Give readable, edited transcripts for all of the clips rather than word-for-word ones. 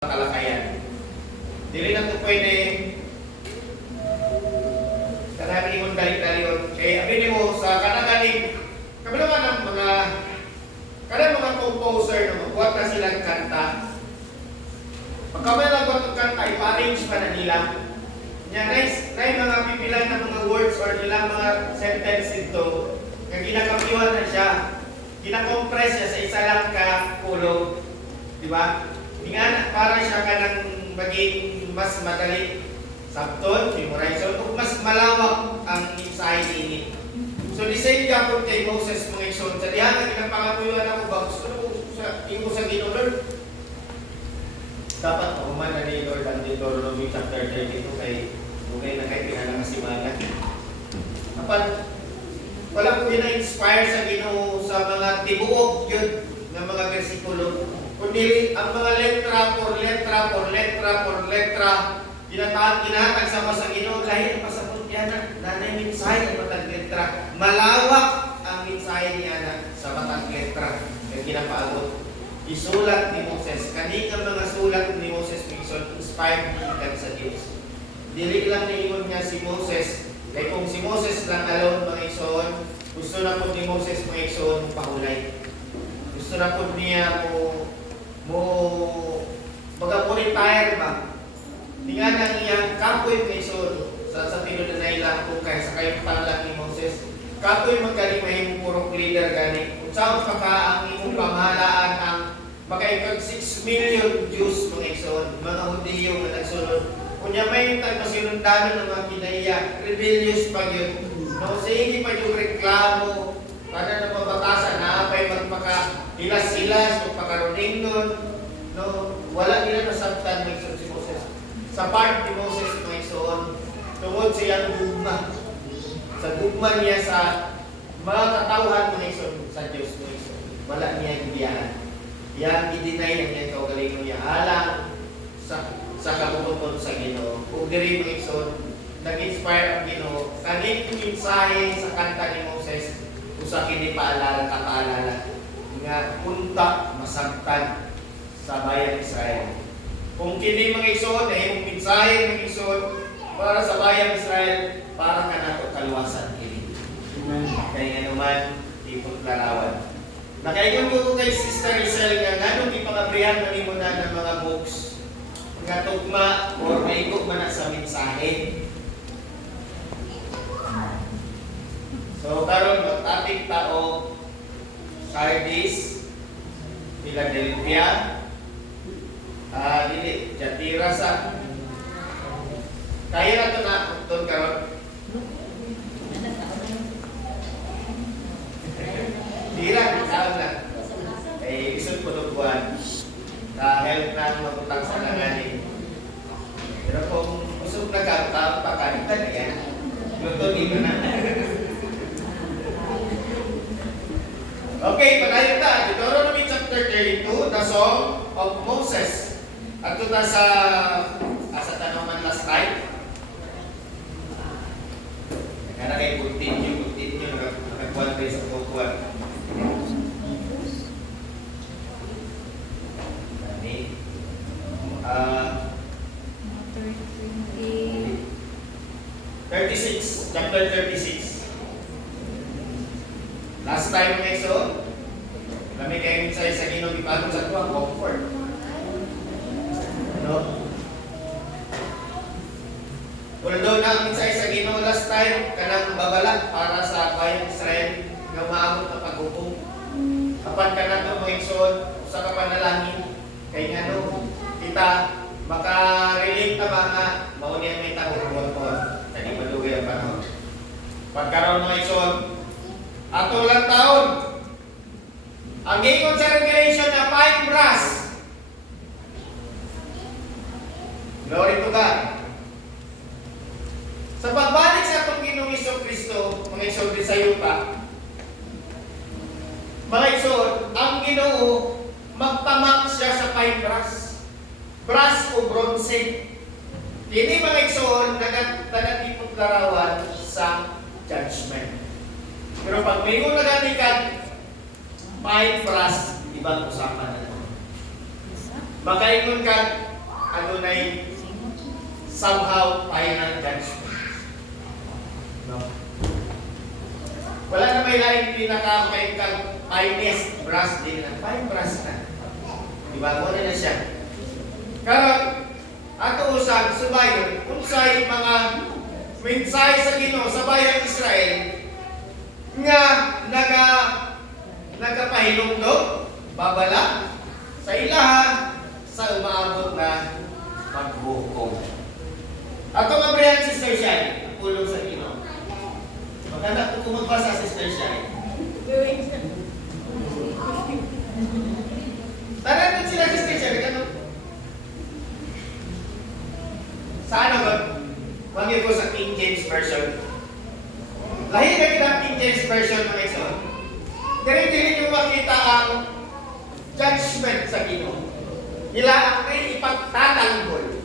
Kalakayan. Dili na ito pwede kanang ingon dali-dali. Kaya abili mo sa kanagaling kabilangan ng mga composer na magbuhat na silang kanta. Pagkamay lang buhat ng kanta, ipa-arrange pa na nila. Nice, mga pipilan na mga words or nilang mga sentence ito na ginakapiwan na siya. Ginakompress niya sa isa lang ka kulog. Diba? Nga para siya ka nang maging mas madali sabton, memorization, o mas malawak ang mensahe ini. So, the same gapon kay Moses mga ison. Sa diyan na ginapangakuyuan ako ba? Gusto ko sa Ginoo Lord. Dapat mahuman na ni Lord ang Deuteronomy chapter 32 kay Bugay na kay pinanangasimanan. Kapan, wala ko ina-inspire sa Ginoo sa mga tibuok yun ng mga bersikulo. Kundi ang mga letra por letra, ginatag sama sa Ginoo lahi ang pasabot niya nanay mensahe ang matag letra. Malawak ang mensahe niya sa matag letra nga ginapaabot. Isulat ni Moses. Kani ang mga sulat ni Moses inspired gikan sa Dios. Dili lang niingon niya si Moses, kay kung si Moses lang alone mga ison, gusto na po ni Moses mga ison pahulay. Gusto na po niya retire ba? Tingnan ang iyang kapoy kay Sol sa tinod na ilang kung kaya sa kayong pangalan ni Moses. Kapoy magaling mahimong purong leader gani. Kung saan ka ang imong pamahalaan ang makaikag 6 million Jews mga Sol, mga Hudiyo nga nagsunod. Kunya may tagpasinundanon ng mga kinaiya, rebellious pa yun. No, sige pa yung reklamo, para na mabatasan na pa'y magpakahilas-hilas, magpakaruning nun. No, wala nila nasabtan ng si Moses. Sa part ni Moses ng ison, tungod siyang gugma. Sa gugma niya sa mga katauhan ng ison sa Diyos ng ison. Wala niya gidiyan. Yang i-deny na niya kaugalingon niya alang sa kabubuton sa Ginoo. Kung diri ng ison, nag-inspire ang Ginoo. Kaning mensahe sa kanta ni Moses, usa kini paalala nga punta masabtan sa bayan Israel. Kung kini mga igsoon ay imong mensahe mga igsoon para sa bayan Israel, para kanato kaluwasan kini. Kay anuman tipot larawan. Nakaingon ko kay Sister Rizal nga nganong ipakabrihan manimo na ng mga books nga tugma or maigog man sa mensahe. So karon mag-topic tao Sardis, Philadelphia, dili Jatira sa kaya na ito na doon karon. Dira, bitaw na. Eh, isod po doon buwan. Help na magutang sa langanin. Pero kung usog na ka, pakalitan na yan. Luto dito na. Okay, padayon ta. Deuteronomy chapter 32, the Song of Moses. At ito na sa tanaman last time. Kaya kayo continue, nagkuhan kayo sa kukuhan. Ini 36, chapter 36. Last time mga iso, kami kayo minsay sa Ginoo ipagod sa tuwang comfort. Ano? Although na minsay sa Ginoo last time, kanang babala para sa bayan Israel nga maabot na paghukom. Kapan ka na ito mga iso, sa kapanalangin, kay nga no, kita maka-relate na ba nga, maunihan may tahurumon po. Kani madugay ang panahon. Pagkaroon mga iso, ato lang taon. Ang gingon sa Revelation na fine brass. Glory to God. Sa pagbalik sa atong Ginoong Kristo, mga isod sa yuta, mga isod, ang Ginoo magtamak siya sa fine brass. Brass o bronze. Dini mga isod, nagatipot larawan sa judgment. Pero pag may mga nagatikan, fine brass, ibang usapan na. Makaingon ka, adunay somehow final judgment. No? Wala na may lain pinaka-kainkang finest brass din na. Fine brass na. Diba? Muna na siya. Karon ato usab subayon unsay mga mensahe sa Ginoo sa bayang Israel nga nagapahinungdog babala sa ilaha sa umaabot na paghukom. Ato mabrihan Sister Shai, pulong sa Ginoo. Maganda ko magbasa Sister Shai. Tara sila Sister Shai, ano? Sa ano ba? Wagi ko sa King James Version. Lahi na kita King James Version mga iso. Dili nyo makita ang judgment sa Ginoo. Ila ang may ipagtatanggol.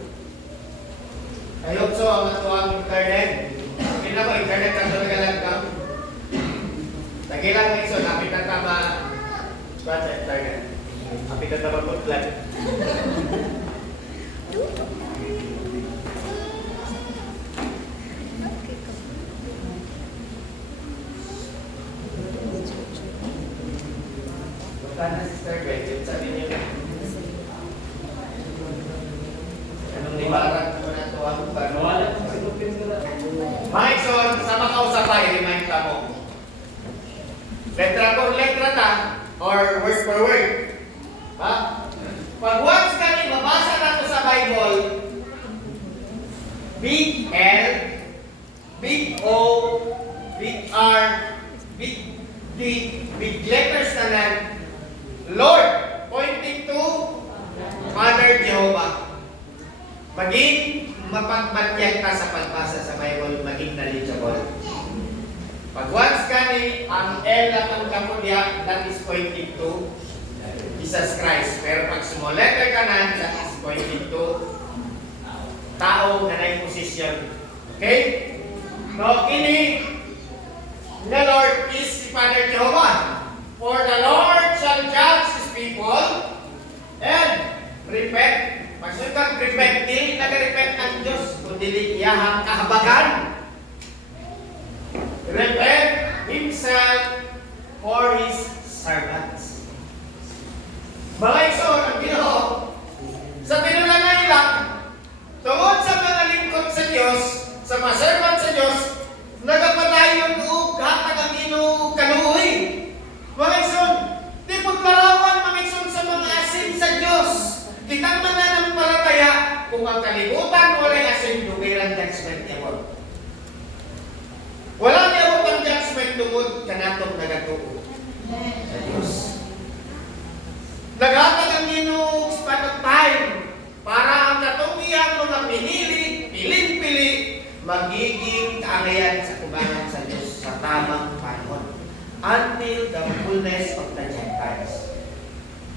Ayok so ang natuang internet. Hindi na ba internet ang talaga lang. Nagilang mga iso, napit na tama. Ba sa internet? Napit na tama paglan. Kana Sister Bridget, sabi niyo anong nibarag mo na ito ang pagkawalan ng sinupin ko na Mike, so sa makausapay, remind ka mo letra por letra ta or word per word ha? Pag once ka rin mabasa na ito sa Bible, big L, big O, big R, big D, big letters na lang Lord, pointing to Father Jehovah. Maging mapagmatyag ka sa pagbasa sa Bible, maging knowledgeable. Pag once ka ni ang L at ang kamudya, that is pointing to Jesus Christ. Pero pag small letter ka na, that is pointing to tao na na posisyon. Okay? No, ini the Lord is si Father Jehovah. For the Lord shall judge His people and repent. Pagsukat repent, dili nag-repent ang Diyos, kundi iyahang kahabagan. Repent Himself for His servants. Mga iso, ang Ginoo, sa tinulanay lang, tungod sa mga lingkod sa Diyos, sa mga servant sa Diyos, nagapadayon o hatag ang Ginoo kaluoy. Mga ison, di pagkarawan mga ison sa mga asin sa Diyos. Kitang mananampalataya kung ang kalibutan wala asin dugiran judgment niya mo. Wala niya mo pang judgment tungod kanatong nagatuo sa Diyos. Naghatag ang Ginoo span of time para ang katungiyang mga pinili, piling-pili, magiging kaagayan sa kubangan sa Diyos sa tamang panahon. Until the fullness of the Gentiles.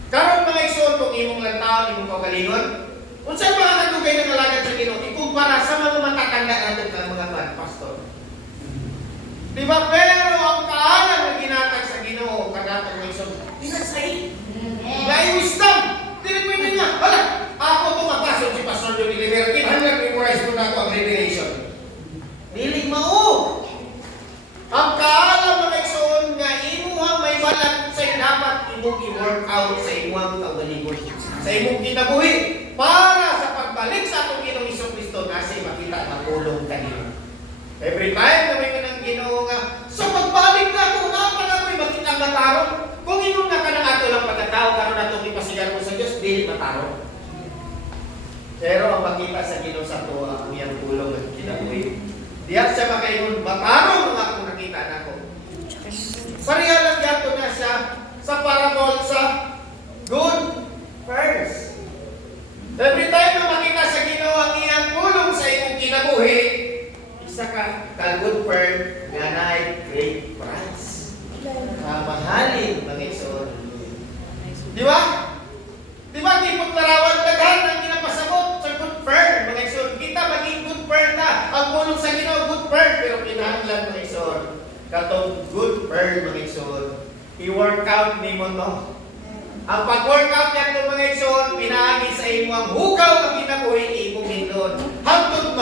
Karon mga igsoon kung imong lantaw, imong kaugalingon, unsay mga kadugay ng alagad sa Ginoo ikumpara sa mga matatanda natin ng mga pastor. Di ba? Pero ang kaalam na ginatag sa Ginoo kadatang mga igsoon, dinasay. May wisdom. Dili pwede nga. Wala. Ako tumapasok si Pastor Johnny Rivera. Memorize mo na ako ang revelation. Dili mao. Ang kaalam mga igsoon nga imuhang may balat sa dapat imong i-work out sa imong kaugalingon, sa imong kinabuhi para sa pagbalik sa atong Ginoong Hesukristo nasi makita nga pulong kanimo. Every time na may kanang Ginoo nga sa pagbalik na ko na para ko'y makita ang matarong. Kung ingon na ka ng ato lang pagkatao karon atong ipasigar mo sa Dios, dili matarong. Pero ang makita sa Ginoo sa to ang iyang pulong at kinabuhi. Diya siya makaingon, matarong nga akong nakita na ko. Pareha lang yato na siya sa parabol sa good first. Every time na makita sa Ginoo ang iyang pulong sa imong kinabuhi, isa ka good first nga naay great price. Mahalin mga igsoon. Di ba? Di ba di paglarawang daghan ang ginapasabot sa good first mga igsoon. Kita maging good first na. Ang pulong sa Ginoo good first pero kinahanglan mga igsoon. Katong good first mga igsoon. I-workout ni mo no. Ang pag-workout niya ng mga igsoon, pinaagi sa imo ang hukaw ng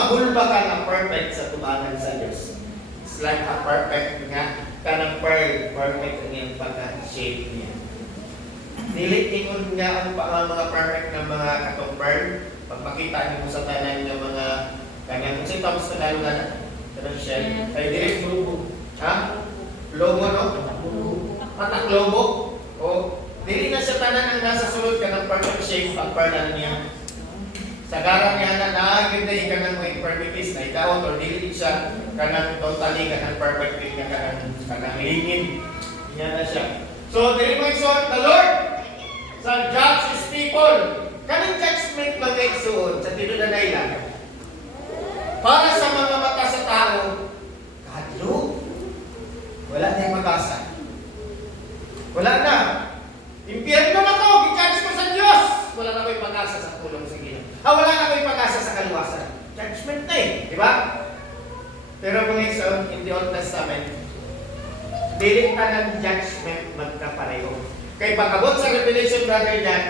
mahulba ka na perfect sa tubangan sa Diyos. It's like a perfect nga kanang pearl, perfect ang iyang pagka-shape niya. Nilitingon nga ang mga perfect na mga katong pearl. Pagpakita niyo mo sa tanan ng mga kanyang, kasi tapos Tagalog na shell. Ay, direct lobo. Ha? Lobo, no? Matak lobo. O, dili na siya tanan ang nasa sulod ka ng perfect shape pag perlan niya. Sa garang niya na naagin na yung kanang mga infirmities na ikaw or dili siya kanang totally kanang perfect fit na kanang lingin. Niya na siya. So, dili mo isuot, the Lord shall judge His people. Kanang judgment mga isuot sa tinuod na ilan. Para sa mga mata sa tao, kadlo, wala na yung magasa. Wala na. Impyerno na ko, gijudge ko sa Diyos. Wala na ko'y pag-asa sa tulong sa Ginoo. Wala na ko'y pag-asa sa kaluwasan. Judgment na eh, di ba? Pero mga iso, in the Old Testament, dili ka ng judgment magkapareho. Kay pagkabot sa Revelation, brother yan,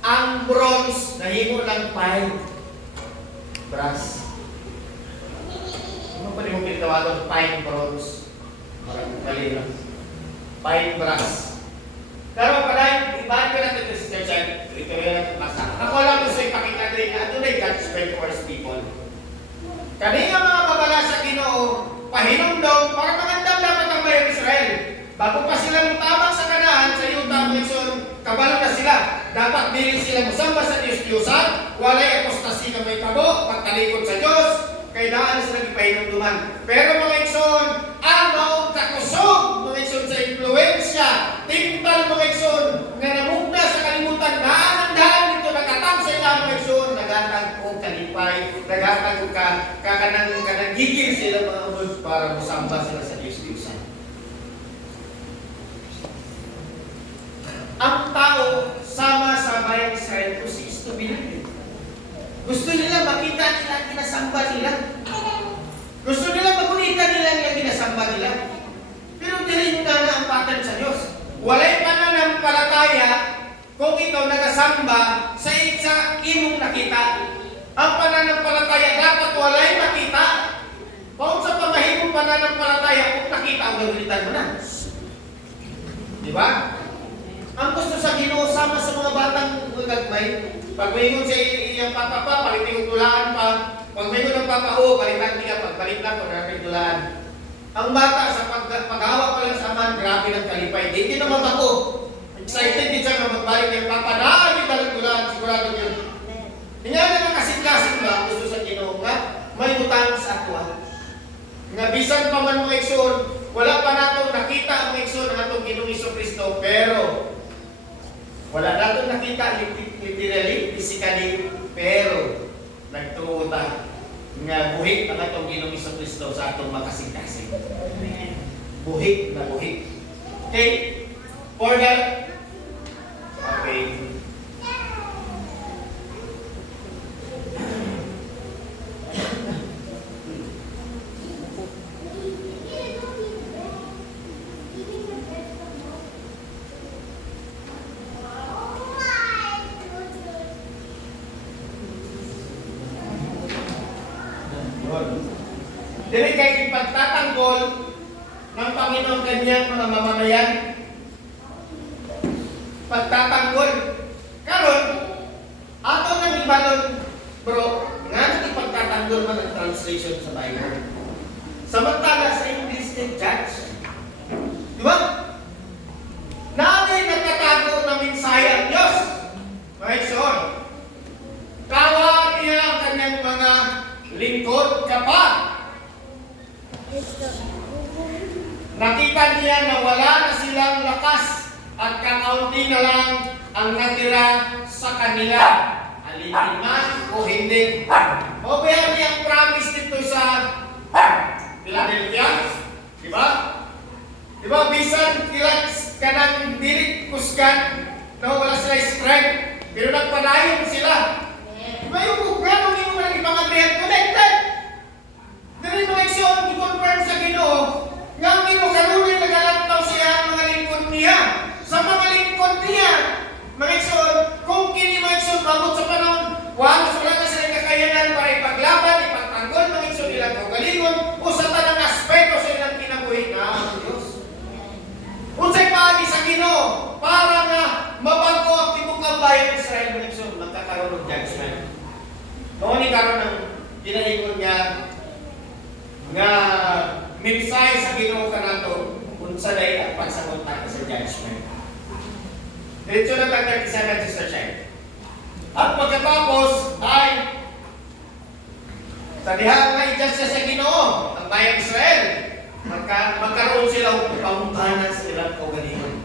ang bronze na himo ng pine, brass. Ano pa rin mo pinatawagan? Pine bronze. Maraming mali lang. Pine brass. Pero pala, ibaan ko natin sa church, ito yung natin. Ako lang gusto ipakita rin na ito na judgment for His people. Kanina mga babala sa Ginoo, pahinumdom, para magandang dapat ang bayang Israel. Bago pa sila mutabang sa Kanaan, sa Yuta, Menson, kabalo na sila. Dapat dili sila musamba sa Diyos-Diyosan, walay apostasi na may tabo, pagtalikod sa Diyos, kailangan sila ipahinumduman. Pero mga ikson, ang maong kakusog, mga ikson sa influensya, tingtal mga ikson, nga namugna sa kalimutan, naanandaan dito, nakatang sa ilang mga ikson, nagatag o kalipay, nagatag o kanang gigil sila mga unod para musamba sila sa Diyos-Diyosan. Ang tao, sama sa bayang Israel, proceeds to believe. Gusto nila makita nila ang ginasamba nila. Gusto nila magunita nila ang ginasamba nila. Pero dili na ang pattern sa Diyos. Walay pananampalataya kung ikaw nagasamba sa imong nakita. Ang pananampalataya dapat walay makita. Kung sa pamahimong pananampalataya, kung nakita ang gagalitan mo na. Di ba? Ang gusto sa Ginoo sama sa mga batang gagmay, pag mayroon sa iyang papa pa, palitin kong tulaan pa. Pag mayroon ng papa, palitan niya, pagbalik lang kung natin tulaan. Ang bata, sa paghawak pa lang sa aman, grabe ng kalipay. Hindi naman ako. Excited din siya na magbalik niyang papa. Nakakit talang tulaan, sigurado yun. Hindi na nakasing-kasing lang, gusto sa Ginoo nga, may utang sa atwa. Nga bisan pa man mga ikson, wala pa nato nakita ang mga ikson ng atong Ginoong Jesucristo, pero wala nato nakita literally, physically, pero nagtuuta nga buhik ang atong Ginoong Jesucristo sa atong makasing-kasing. Buhik na buhik. Okay? For that, okay. Dili kay ipagtatanggol ng Panginoon kanyang mga mamamayan. Pagtatanggol. Karon, ato nang ibalon, bro, nga ipagtatanggol man ang translation sa Bible. Samantala sa English judge. Di ba? Natin nagtatago ng mensahe ang Diyos. Right, son? Kawa niya ang kanyang mga lingkod kapag nakita niya na wala na silang lakas at kakaunti na lang ang natira sa kanila. Alipin man o hindi. O bayan niya ang promise dito sa Philadelphia. Diba? Diba? Bisan kilat kanang dilit kuskan na wala sila strength. Pero nagpadayon sila. Diba yung kukano yung mga ipang-abrihan connected? Dili mga iksyon, i-confirm sa Ginoo, nga ang Ginoo karunin nagalantaw siya ang mga lingkod niya. Sa mga lingkod niya, mga iksyon, kung kini mga iksyon, mabot sa panahon, wala na sila kakayanan para ipaglaban, ipagtanggol Noon ni karon ng ginaingon niya nga minsay sa Ginoo kanato unsa day ang pagsagot nato sa judgment. Diretso na tag 37 Sister Shine. At pagkatapos ay sa diha nga i-judge sa Ginoo ang bayang Israel. Magkaroon sila ng pamutanan sa ilang kaugalingon.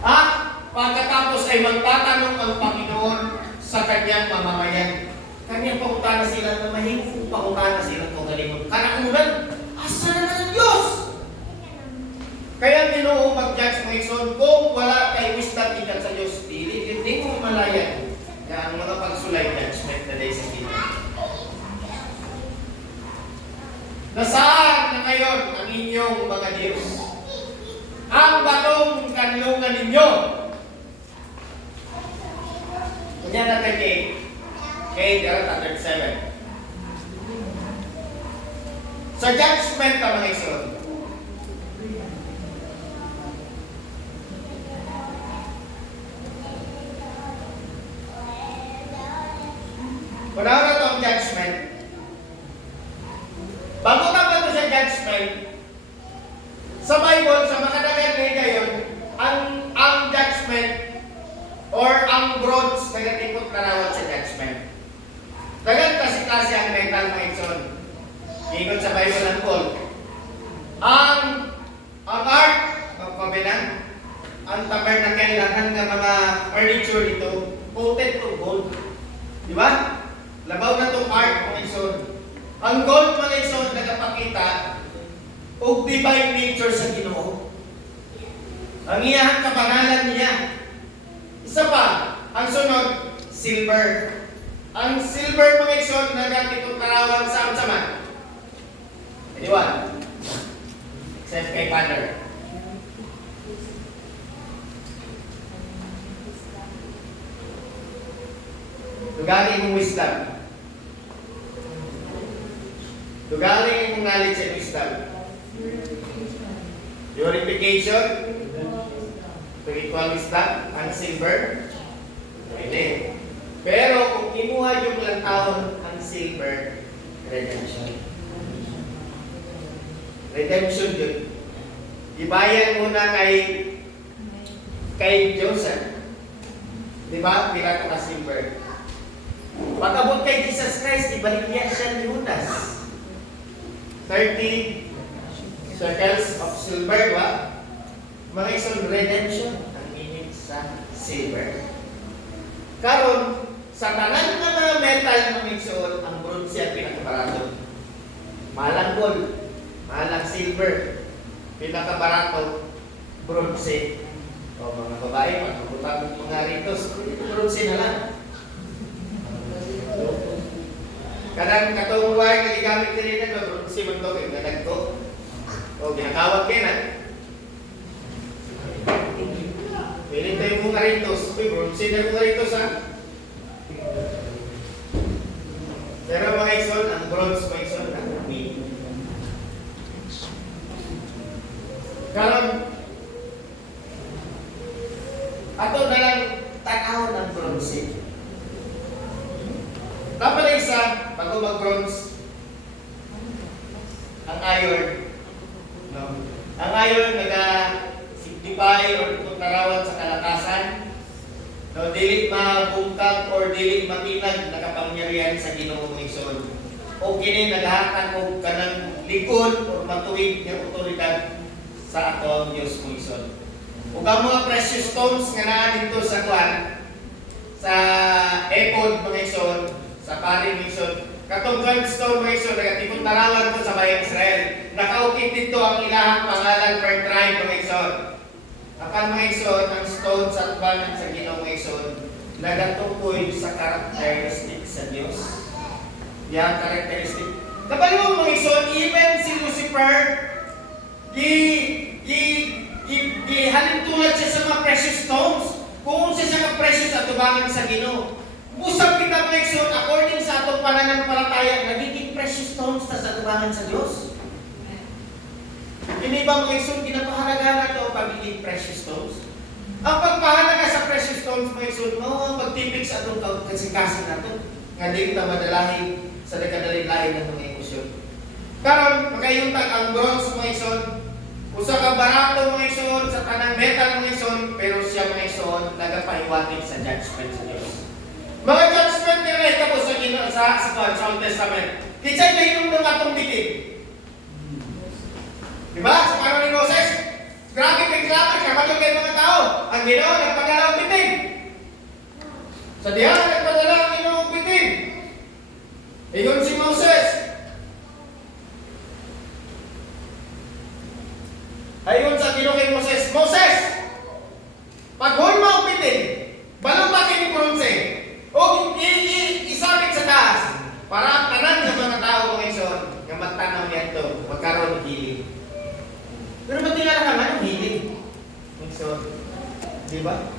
At pagkatapos ay magtatanong ang Panginoon sa kanyang mamamayan. Kanyang pangutana sila na mahimong pangutana sila kaugalingon. Kanaunan, asa naman ang Diyos? Kaya Ginoo mag-judge mga igsoon kung wala kay wisdom ikat sa Diyos. Hindi mo malayan na ang mga pagsulay judgment na day sa Ginoo. Nasaan na ngayon ang inyong mga Diyos? Ang batong kanlungan ninyo. Kanya natin kay Garata 37. Sa judgment ka mga igsoon. Wala na ito ang judgment. Bago ka ba ito sa judgment, sa Bible, sa makadagan ngayon, ang judgment or ang bronze nagatipot na rawat sa judgment. Dagan kasi ang metal mga igsoon. Ingon sa Bible ang gold. Ang ark, ang covenant, ang tabernacle, ang mga furniture ito, coated to gold. Di ba? Labaw na itong ark mga igsoon. Ang gold mga igsoon nagapakita og divine nature sa Ginoo. Ang iyang kabangalan niya. Isa pa, ang sunod, silver. Ang silver mga igsoon nagatipot narawan sa man. Anyone? Except kay Father. Tugali mong wisdom. Tugali mong knowledge and wisdom. Purification. Spiritual wisdom. Ang silver. Pwede. Pero kung imuha yung lang taon ang silver, redemption. Redemption yun. Ibayan muna kay Joseph. Diba? Pila ka silver. Pagkabot kay Jesus Christ, ibalik niya siya ni Judas. 30 circles of silver, ba? Mga isang redemption ang init sa silver. Karon sa tanan ng mga metal ng igsoon, ang bronze ang pinakabarato. Malang gold, malang silver, pinakabarato, bronze. O mga babae, magkakutang mga ritos, bronze na lang. Kadang katong buhay nga gigamit din na bronze man to kay ganagto. O ginatawag kay na. Pili tayo mga ritos, bronze na mga ritos ha. Pero mga igsoon, ang bronze mga igsoon ang meat. Karon ato na lang tanaw ng bronze. Dapat na isa, bago mag-bronze, ang iron. No? Ang iron nag-signify or narawan sa kalakasan. No, dili mabungkag or dili matinag nakapangyarihan sa Ginoo ng igsoon. O kini naghatag og kanang likod o matuwid nga otoridad sa atong Dios ng igsoon. Ug ang mga precious stones nga naa dito sa kuan sa ephod mga igsoon, sa paring mga igsoon, katong goldstone mga igsoon nagatipon tarawan ko sa bayang Israel. Nakaukit dito ang ilahang pangalan per tribe mga igsoon. Apan mga igsoon, ang stone sa atbanan sa Ginoo mga igsoon, nagatukoy sa karakteristik sa Dios. Yang karakteristik. Kabalo mga igsoon, even si Lucifer, halin tulad siya sa mga precious stones. Kung siya ka precious at tubangan sa Ginoo. Usap kita mga igsoon, according sa atong pananampalataya, nagiging precious stones ta sa tubangan sa Dios. Hindi ba mga igsoon, ginapahalaga na ito ang pagiging precious stones? Ang pagpahalaga sa precious stones mga igsoon, ang pagtipik sa atong kasikasin natin. nga di ta madalahin sa nagkadali-lain ng mga emosyon. Karon makayuntag ang bronze mga igsoon, usa ka barato mga igsoon sa tanang metal mga igsoon, pero siya mga igsoon nagapahiwatig sa judgment sa Dios. Mga judgment nila ito sa Ginoo sa Old Testament. Kinsay nahinom ng atong bitin? Diba? Sa panahon ni Moses, grabe reklamo, kamatong kayo mga tao. Ang Ginoo nagpadala ng bitin. Sa diha nagpadala ang Ginoo ng bitin. Ingon si Moses. Ayon sa Ginoo kay Moses, Moses, paghon mo ang bitin, balumpakin ni bronze, o isabit sa taas, para ang tanan ng mga tao mga igsoon, nga magtanaw niya ito, magkaroon ng hiling. Pero ba't nila naman ang hiling? Igsoon. Di ba?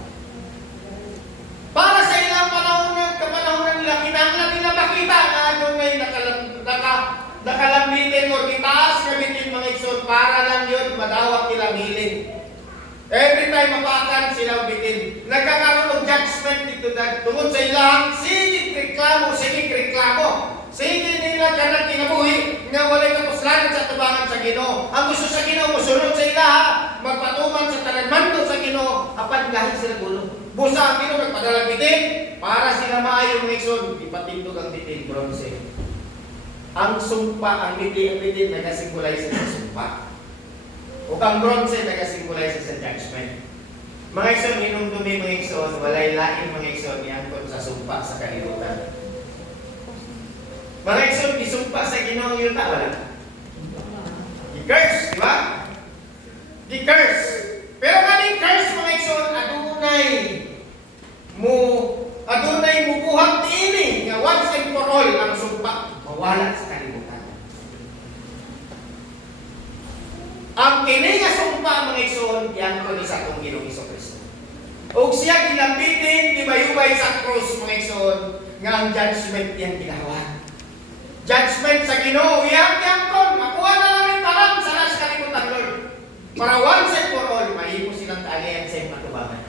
Para sa ilang kapanahonan nila, kinahanglan nila makita na ano may nakalambitin o itaas gamitin mga igsoon para lang yun madawat nilang hiling. Every time mapakan silang bitin. Nagkakaroon ng judgment dito tungkol sa ilang sige reklamo. Sige nila kanang kinabuhi nga walay kapuslanan sa tubangan sa Ginoo. Ang gusto sa Ginoo mosunod sa ila, magpatuman sa tanan mando sa Ginoo, apan lahi sila gulo. Busa ang Ginoo nagpadala bitin para sila maayo mga igsoon, ipatindog ang bitin bronze. Ang sumpa, ang bitin nagasimbolize sa sumpa. O kang bronze nagasimbolize sa judgment. Mga igsoon, hinumdumi mga igsoon, walay lain mga igsoon, iangkon sa sumpa sa kalibutan. Mga igsoon, isumpa sa Ginoo yung wala. I-curse, di ba? I-curse. Pero kaning curse mga igsoon, adunay mubuhat ini nga once and for all ang sumpa mawala sa kalibutan. Ang kini nga sumpa mga igsoon, iangkon sa atong Ginoong Kristo. Og siya gilambitin, gibayubay sa cross mga igsoon, nga ang judgment iyang ginawa. Judgment sa Ginoo, iyang kon, makuha na lang rin talang sa nas kalibutan, Lord. Para once and for all, mahimo silang kaagayan sa iyong matubangan.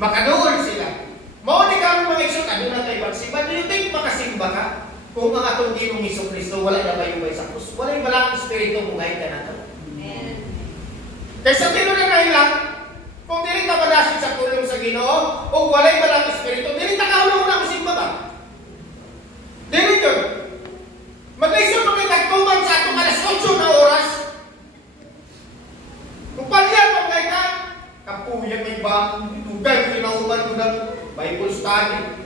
Makaduol sila. Mao ni kamo mga igsoon, aduna kay pagsimba. Do you think makasimba ka? Kung ang atong Ginoong Kristo wala na bayubay sa krus, wala yung balang espiritu kung kahit ka nato. Kaysa tinunay lang, kung dili ka madasit sa tulong sa Ginoo, o walay balang espiritu, dili ta kahulong na masimba ba? Dili yun. Mag-isip mo kayo tagtuman sa atong alas 8 na oras. Kung palyan mo kayo ka, kapuyan may ba, dugay mo kinahuman mo ng Bible study.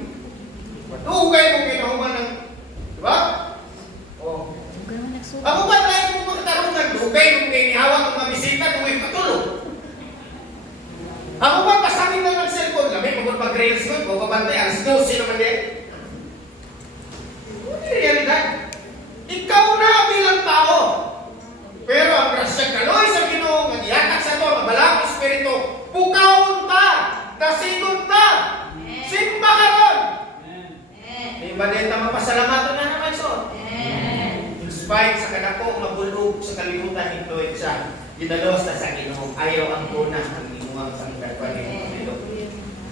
Dugay mo kinahuman ng, di ba? O. Ako ba tayo kung magtarungan, dugay mo kinihawak ng mga bisita, dugay patulog. Ako ba pasamin lang ng cellphone, lamig mo mag-reels mo, o kabantay, alas 12 naman din. Hindi realidad. Ikaw na bilang tao. Pero ang grasya kaloy sa Ginoo nga gihatag sa to mabalang espiritu, pukaon ta, dasingon ta. Simba karon. Di ba din ta mapasalamatan na naman so? In spite sa kadako nga bulog sa kalibutan influensya, ginalos na sa Ginoo. Ayaw ang una ang imuhang sangkatwan ni Ginoo.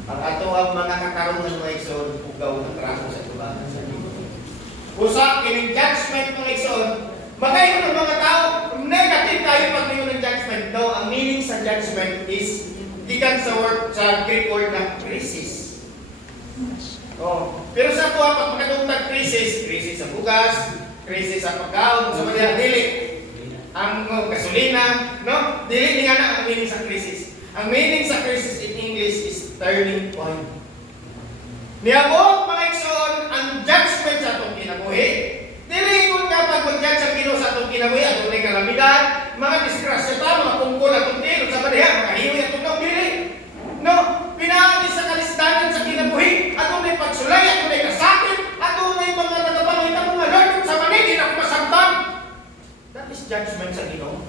Ang ato ang mga katarungan mga igsoon, pugaw ng tramo sa tubangan sa Ginoo. Usa kining judgment ng igsoon, magayon ng mga tao, negative tayo pag ng judgment. No, ang meaning sa judgment is gikan sa word sa Greek word na crisis. Oh, pero sa tuwa pag makadungtag crisis sa bugas, crisis sa pagkaon, sa mga dili. Ang gasolina, no? Dili nga na ang meaning sa crisis. Ang meaning sa crisis in English is turning point. Niabot mga igsoon ang judgment sa atong kinabuhi. Dilingon nga pag mag-judge ang Ginoo sa atong kinabuhi, atong may kalamidad, mga disgrasya ta, mga pungkol atong tilo sa badiha, mga hiyoy atong nabili. No, pinaagi sa kalisdanan sa kinabuhi, atong may pagsulay, atong may kasakit, atong may mga nagapangita mga Lord sa manigin ako masabtan. That is judgment sa Ginoo.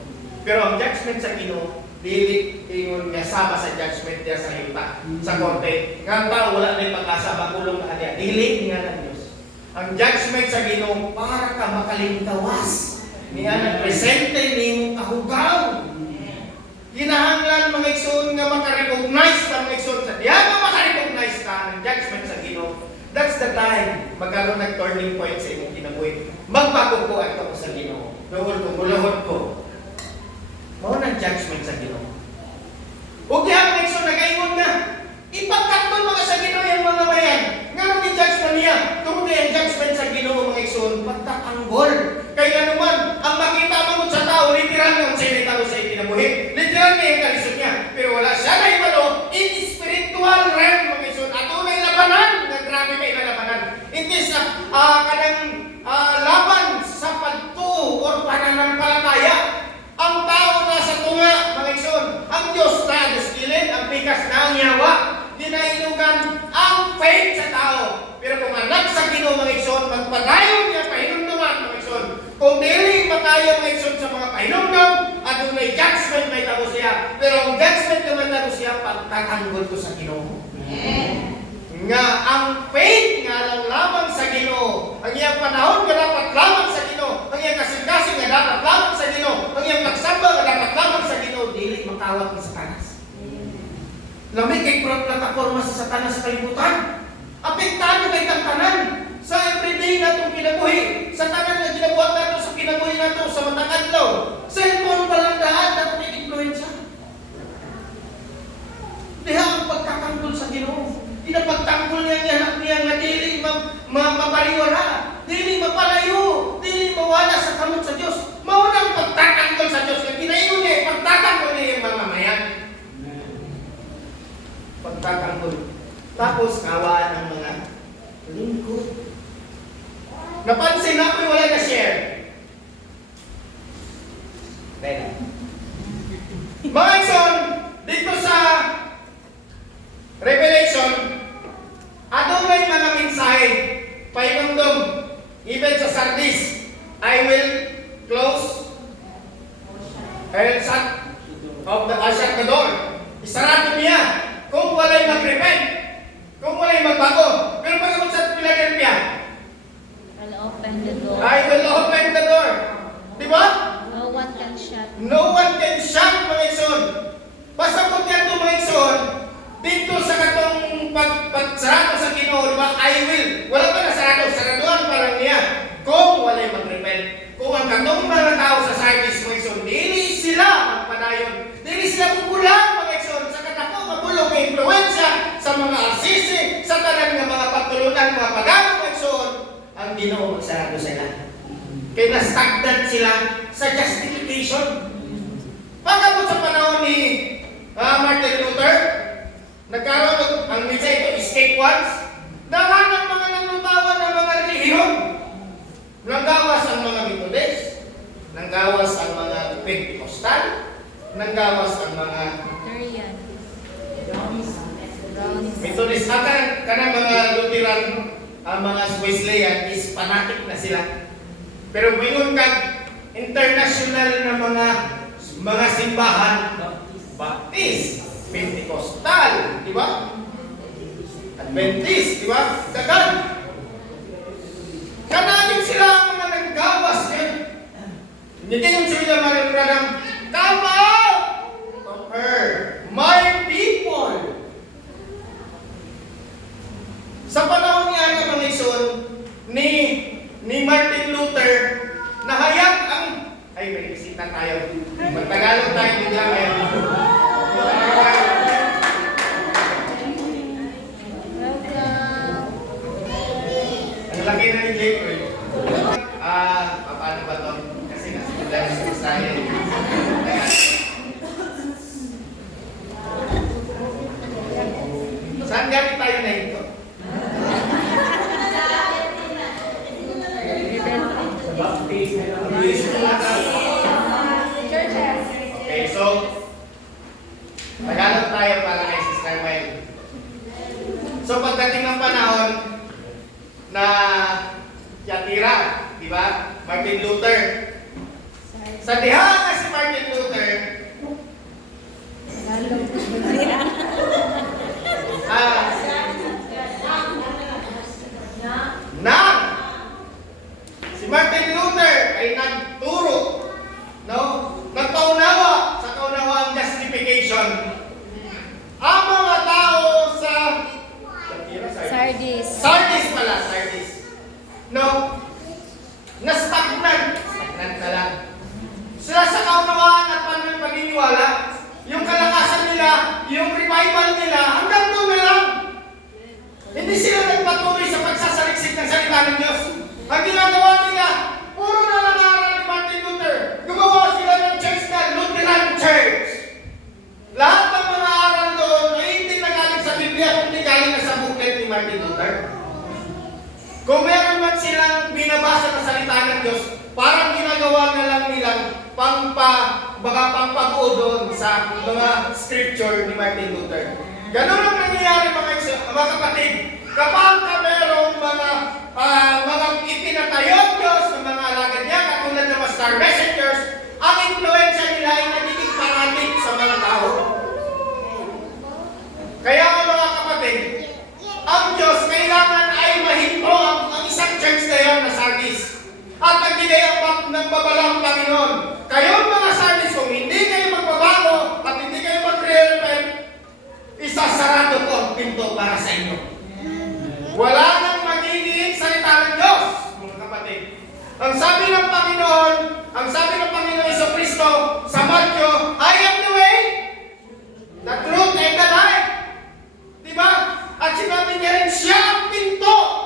Pero ang judgment sa Ginoo, dili ingon nga sama sa judgment niya sa yuta, sa korte. Nga tao wala na yung pag-asa, makulong na kanya. Dili nga ng Diyos. Ang judgment sa Ginoo para ka makalimtawas. Niya nagpresente ni mong kahugaw. Kinahanglan mga igsoon nga makarecognize ka mga igsoon. Sa diyan mo makarecognize ka ng judgment sa Ginoo. That's the time magkaroon ng turning point sa imong kinabuhi. Magbago ko at ako sa Ginoo. Doon ko, mulahod ko. Mao ng judgment sa Ginoo. Huwag yan, may so nag-aingon na. Ipagkatol mga sa Ginoo yung mga bayan. Nga nung i-judge man niya. Tungkol yung judgment sa Ginoo mga igsoon, pagtatanggol. Kaya naman, ang makita mo sa tao, literal nga ang sinita mo sa ikinabuhi. Literal niya yung kalisod niya. Pero wala siya na ibalo, in spiritual realm mga igsoon. Ato na labanan. Grabe kayo na labanan. It is kanang laban sa pagtuo or pananampalataya. Ang tao na sa tunga, mga igsoon. Ang Diyos na daskilin, ang bigas na ang yawa. Ginainugan ang faith sa tao. Pero kung anak sa Ginoo mga igsoon, magpadayon niya pahinumduman mga igsoon. Kung dili makayo mga igsoon sa mga pahinumdum, at kung may judgment may tabo siya. Pero ang judgment naman tabo siya, pagtatanggol ko sa Ginoo. Nga ang faith nga lang lamang sa Ginoo. Ang iyang panahon nga dapat lamang sa Ginoo. Ang iyang kasing-kasing nga dapat lamang sa Ginoo. Ang iyang pagsamba nga dapat lamang sa Ginoo. Dili makawat ni Satanas. Lamig kay plataforma sa Satanas sa kalibutan. Apektado kay tanan sa everyday natong kinabuhi. Sa tanan nga ginabuhat nato sa kinabuhi nato sa matang adlaw. Cellphone pa lang daan na may influensya. Diha ang pagtatanggol sa Ginoo. Pinapagtanggol niya ang anak niya nga dili mapariwara, dili mapalayo, dili mawala sa kamot sa Diyos. Maunang pagtatanggol sa Diyos. Kaya pinaingon niya, pagtatanggol niya yung mga mayan. Pagtatanggol. Tapos kawaan ang mga lingkod. Napansin na wala na share. Teka. Mga igsoon, dito sa Revelation, adunay mga mensahe, painumdum, even sa Sardis, I will close and shut the door. Isarado niya kung walay mag-repent, kung walay magbago. Pero pag sa Philadelphia, I'll open the door. I will open the door. Di ba? No one can shut. No one can shut mga igsoon. Basta kung yan ito mga igsoon, dito sa katong pagsarado sa Ginoo, di ba? I will. Wala pa na saraduhan pa lang niya. Kung walay mag-repent. Kung ang katong mga tao sa Sardis mga igsoon, dili sila magpadayon. Dili sila pupulang mga igsoon sa katako mabulong ng influensya sa mga arsisi, sa tanan ng mga pagtulunan, mga pagano mga igsoon, ang Ginoo magsarado sila. Kaya na-stagnant sila sa justification. Pagkabot sa panahon ni Martin Luther, nagkaroon ang misa ito, escape ones, dahan ang mga nanglutawan ng mga relihiyon. Nanggawas ang mga Methodist, nanggawas ang mga Pentecostal, nanggawas ang mga Lutheran. Methodist. Kanang mga Lutheran, ang mga Wesleyan is fanatic na sila. Pero mingon kag international na mga simbahan, Baptist, Pentecostal, di ba? Adventist, di ba? Dagan. Kanagin sila ang mga naggawas yan. Hindi yung sila marunong, come out of her, my people. Sa panahon niya ng mga igsoon, ni Martin Luther, nahayag ang, ay may bisita tayo. Magtagalog tayo din lang ngayon. Ang laki na ni Jake, paano ba ito? Kasi nasimulan sa Israel. Saan galing tayo na ito? Okay, so Tagalog tayo para kay Sister Mel. So pagdating ng panahon na Yatira, di ba? Martin Luther. Sa diha na si Martin Luther, si Martin Luther ay nagturo, no? Nagpaunawa sa kaunawang justification. Ang mga tao sa Sardis. Sardis pala. ginagawa na lang nilang pampabuo doon sa mga scripture ni Martin Luther. Ganun ang nangyayari mga kapatid. Kapag merong mga itinatayong Diyos ng mga alagad niya, katulad ng mga star messengers, ang influensya nila ay nagiging paradig sa mga tao. Kaya mga kapatid, ang Diyos kailangan ay mahinto ang isang church na yun na Sardis. At nagbigay ng babalang Panginoon. Kayo mga Sardis, kung hindi kayo magbabago at hindi kayo mag-repent, isasarado ko ang pinto para sa inyo. Wala nang magiging salita ng Diyos, mga kapatid. Ang sabi ng Panginoon Jesucristo sa Matthew, I am the way, the truth, and the life. Diba? At sinabi niya rin, siya ang pinto.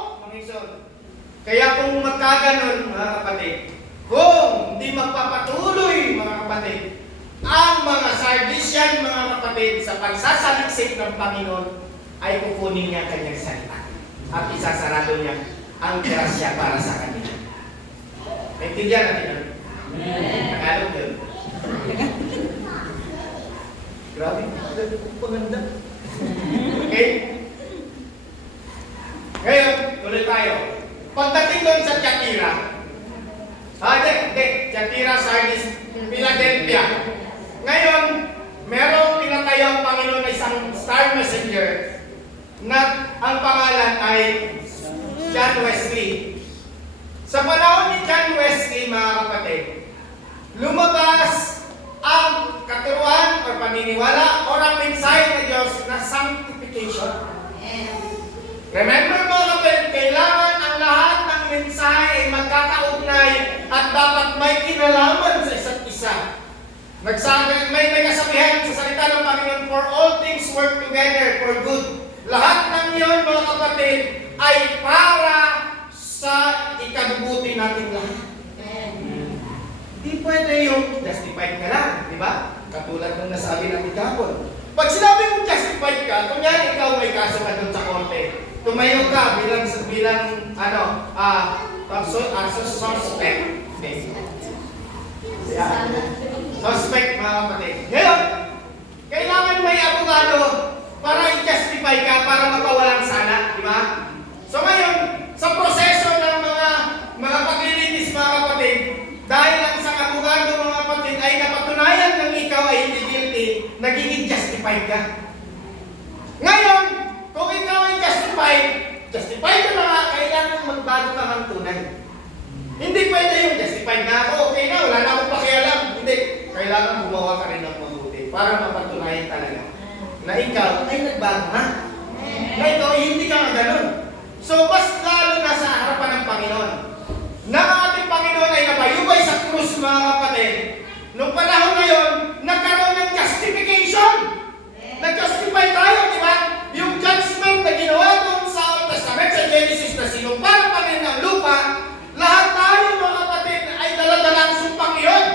Kaya kung magkaganon, mga kapatid, kung hindi magpapatuloy, mga kapatid, ang mga Sardisian, mga kapatid, sa pagsasaliksik ng Panginoon, ay kukunin niya kanyang salita. At isasarado niya ang grasya para sa kanila. Naintindihan natin yun? Tagalog yun. Grabe, paganda. Okay? Ngayon, tuloy tayo. Pagdating doon sa Tiatira, Tiatira, Sardis, Philadelphia. Ngayon, merong pinatayo ang Panginoon na isang star messenger na ang pangalan ay John Wesley. Sa panahon ni John Wesley, mga kapatid, lumabas ang katuruan o paniniwala o ang mensahe ng Diyos na sanctification. Remember mga kapatid, kailangan ang lahat ng mensahe ay magkakaugnay at dapat may kinalaman sa isa't isa. May kasabihan sa salita ng Panginoon, for all things work together for good. Lahat ng iyon, mga kapatid, ay para sa ikabubuti natin lahat. Di pwede yung justified ka lang, di ba? Katulad ng nasabi natin kahapon. Pag sinabi mong justified ka, kunyari ikaw may kaso ka doon sa korte, tumayo ka bilang suspect. Okay. Suspect, mga kapatid. Ngayon, kailangan may abogado para i-justify ka, para mapawalang sala, di ba? So ngayon, sa proseso ng mga paglilitis, mga kapatid, dahil ang isang abogado, mga kapatid, ay napatunayan ng ikaw ay hindi guilty, nagiging justified ka. Ngayon, kung ikaw ay justified ka na nga, kailangan magbago ka ng tunay. Hindi pwede yung justified na ako, okay na, wala na akong pakialam. Hindi, kailangan gumawa ka rin ng mabuti para mapatunayan talaga na ikaw ay nagbago na. Na ikaw ay hindi ka nga ganun. So, mas lalo na sa harapan ng Panginoon. Na ang ating Panginoon ay nabayubay sa krus, mga kapatid. Noong panahon na yun, nagkaroon ng justification. Nag-justify tayo, di ba? Yung judgment na ginawa doon sa Old Testament, sa Genesis, na sinumpara pa rin ng lupa, lahat tayo, mga kapatid, ay dala-dala ang sumpang iyon.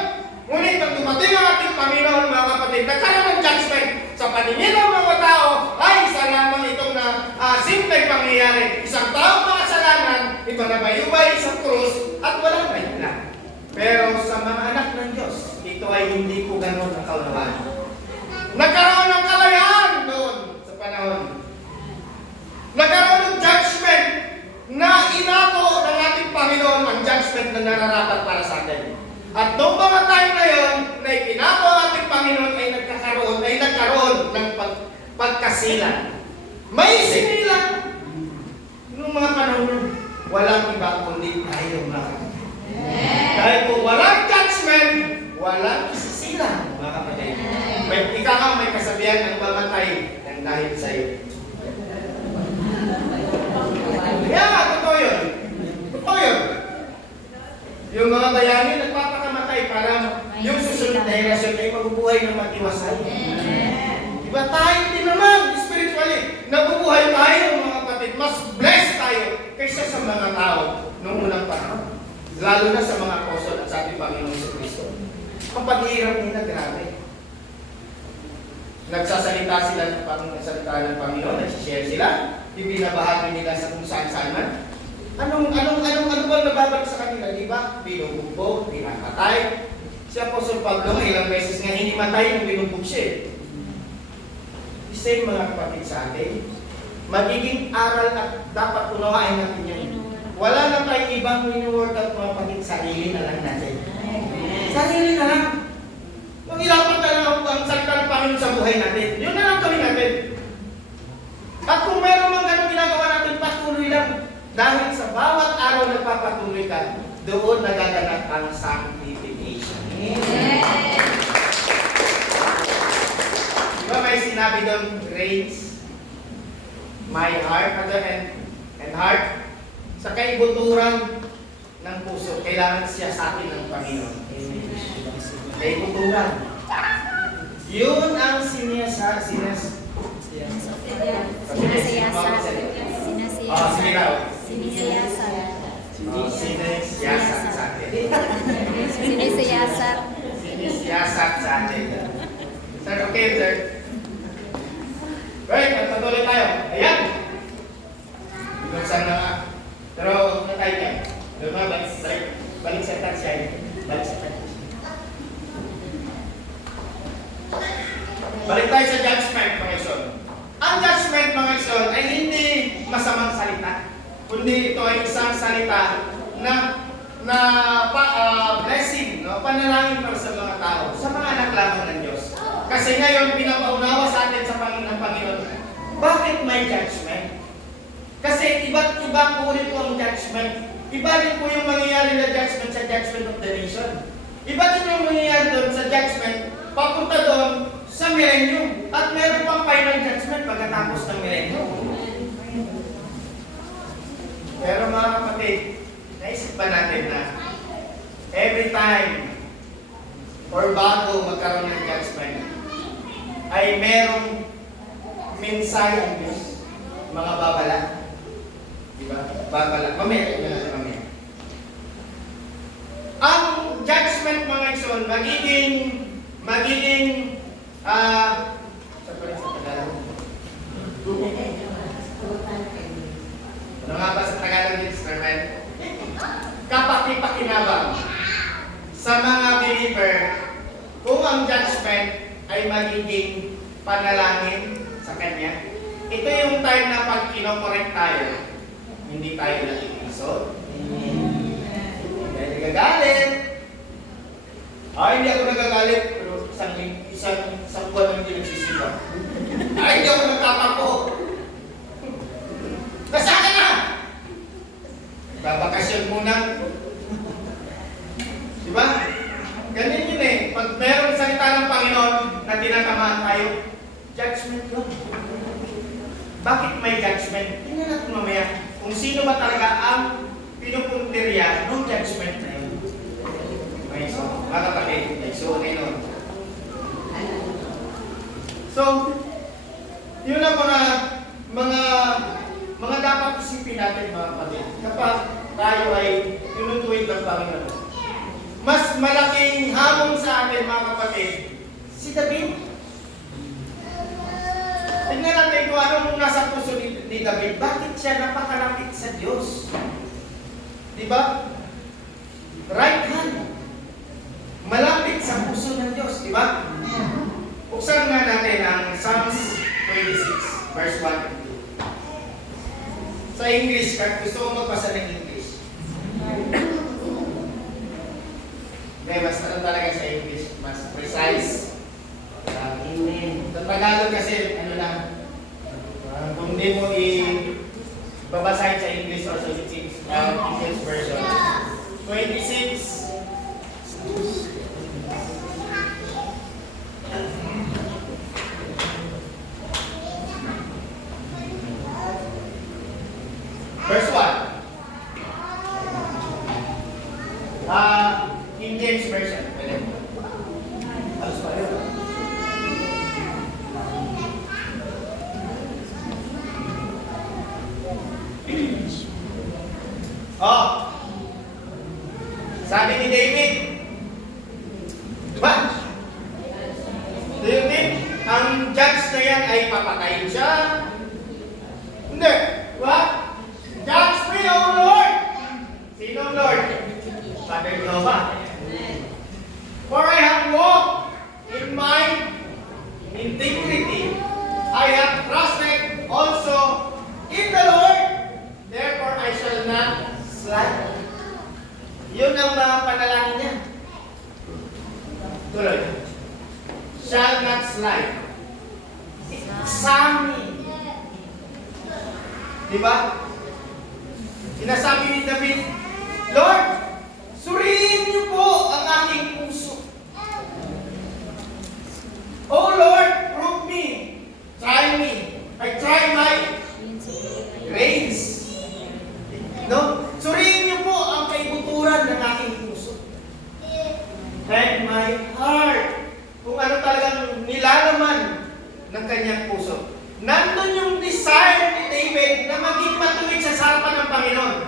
Ngunit nang dumating ang ating Panginoon, mga kapatid, nagkaroon ng judgment sa paningin ng mga tao, ay isa lamang itong simpleng pangyayari. Isang taong makasalanan, ipanabayubay sa krus, at walang nahilang. Pero sa mga anak ng Diyos, ito ay hindi po ganoon ang kaunawaan. Nagkaroon ng kalayaan doon sa panahon. Nagkaroon ng judgment na inako ng ating Panginoon ang judgment na nararapat para sa atin. At noong mga time na yon, na ipinako ang ating Panginoon ay nagkaroon ng pagkasilan. May sinilang. Noong mga panahon, walang iba kundi tayo, mga kapatid. Dahil kung walang judgment, walang isisilang, mga kapatid. May kasabihan ng mamatay ng dahil sa iyo. Totoo yun. Totoo yun. Yung mga bayani nagpapakamatay para yung susunod na henerasyon ay mabubuhay ng matiwasay. Diba tayo din naman, spiritually, nabubuhay tayo, mga kapatid. Mas blessed tayo kaysa sa mga tao noong unang panahon. Lalo na sa mga apostol at sa ating Panginoon Jesucristo. Ang paghihirap nila, grabe. Nagsasalita sila ng salita ng Panginoon, nagsishare sila, ibinabahagi nila sa kung saan-saan man. Ano ba nababalik sa kanila, di ba? Binubugbog, pinapatay. Si Apostol Pablo nga ilang beses nga hindi matay nung binugbog siya. The same mga kapatid sa atin. Magiging aral at dapat unawain natin yan. Wala na tayong ibang wini-work out mga kapatid, sarili na lang natin. Sarili na lang. Kung ilapit na lang ang salita ng Panginoon sa buhay natin, yun na lang gawin natin. At kung meron mang ganun ginagawa natin, patuloy lang. Dahil sa bawat araw na papatuloy ka, doon nagaganap ang sanctification. Diba may sinabi doon, grace, my heart, and heart, sa kaibuturan ng puso, kailangan siya sa atin ng Panginoon. Kaibuturan. Yun ang sinasiyasat. Sinisiyasat sa atin. Sinisiyasat sa atin. Sir, okay, sir? Right, magpatuloy tayo. Ayan! Binuksan na nga. Pero huwag na tayo dyan. Balik sa touch yan. Balik sa touch. Balik tayo sa judgment, mga ison. Ang judgment, mga ison, ay hindi masamang salita. Kundi ito ay isang salita na blessing, no? Panalangin para sa mga tao, sa mga anak lamang ng Diyos. Kasi ngayon, pinapaunawa sa atin sa Panginoon. Bakit may judgment? Kasi iba't ibang uri po ang judgment. Iba rin po yung mangyayari na judgment sa judgment of the nation. Iba din yung mangyayari doon sa judgment, papunta doon sa millennium. At meron pang final judgment pagkatapos ng millennium. Pero mga kapatid, naisip ba natin na every time or bago magkaroon ng judgment, ay merong mensahe ang Diyos, mga babala. Diba? Babala. Mamaya. Ang judgment, mga ison, magiging sa Tagalog. Ano nga ba sa Tagalog din, Sir Ben? Kapaki-pakinabang sa mga believer kung ang judgment ay magiging panalangin sa Kanya. Ito yung time na pag kinokorek tayo, hindi tayo natitisod. Hindi nagagalit. Hindi ako nagagalit, pero isang buwan naman hindi nagsisipa. Hindi ako nagtatampo. Nasaan ka na? Babakasyon muna. Diba? Ganyan yun eh. Pag mayroong salita ng Panginoon na tinatamaan tayo, judgment yun. Bakit may judgment? Tingnan natin mamaya kung sino ba talaga ang pinupuntirya ng judgment na yun. Okay, so, mga kapatid, so, nun. So, yun ang mga dapat isipin natin, mga kapatid, kapag tayo ay tinutuwid ng Panginoon. Mas malaking hamon sa atin, mga kapatid, si David. Tingnan natin kung anong nasa puso ni David. Bakit siya napakalapit sa Diyos? Diba? Right hand. Malapit sa puso ng Diyos. Diba? Buksan nga natin ang Psalms 26, verse 1 and 2. Sa English, gusto ko magbasa ng English. Okay, mas talaga sa English. Mas precise. Sa Tagalog kasi, ano lang, kung di mo babasahin sa English or sa English version. 26. Verse 1. King James Version. Alas pa rin. Sabi ni David, diba? Do you think ang judge na yan ay papatayin siya? Hindi. Diba? Judge me, O Lord! Lord. Father Jehovah. For I have walked in my integrity. I have trusted also in the Lord. Therefore, I shall not slide. Yun ang mga panalangin niya. Tuloy. Shall not slide. Examine. Diba? Sinasabi ni David, Lord, suriin niyo po ang aking puso. Oh Lord, prove me. Try me. I try my grace. No? Suriin niyo po ang kaibuturan ng aking puso. And my heart. Kung ano talagang nilalaman ng kanyang puso. Nandun yung desire ni David na maging matuwid sa harapan ng Panginoon.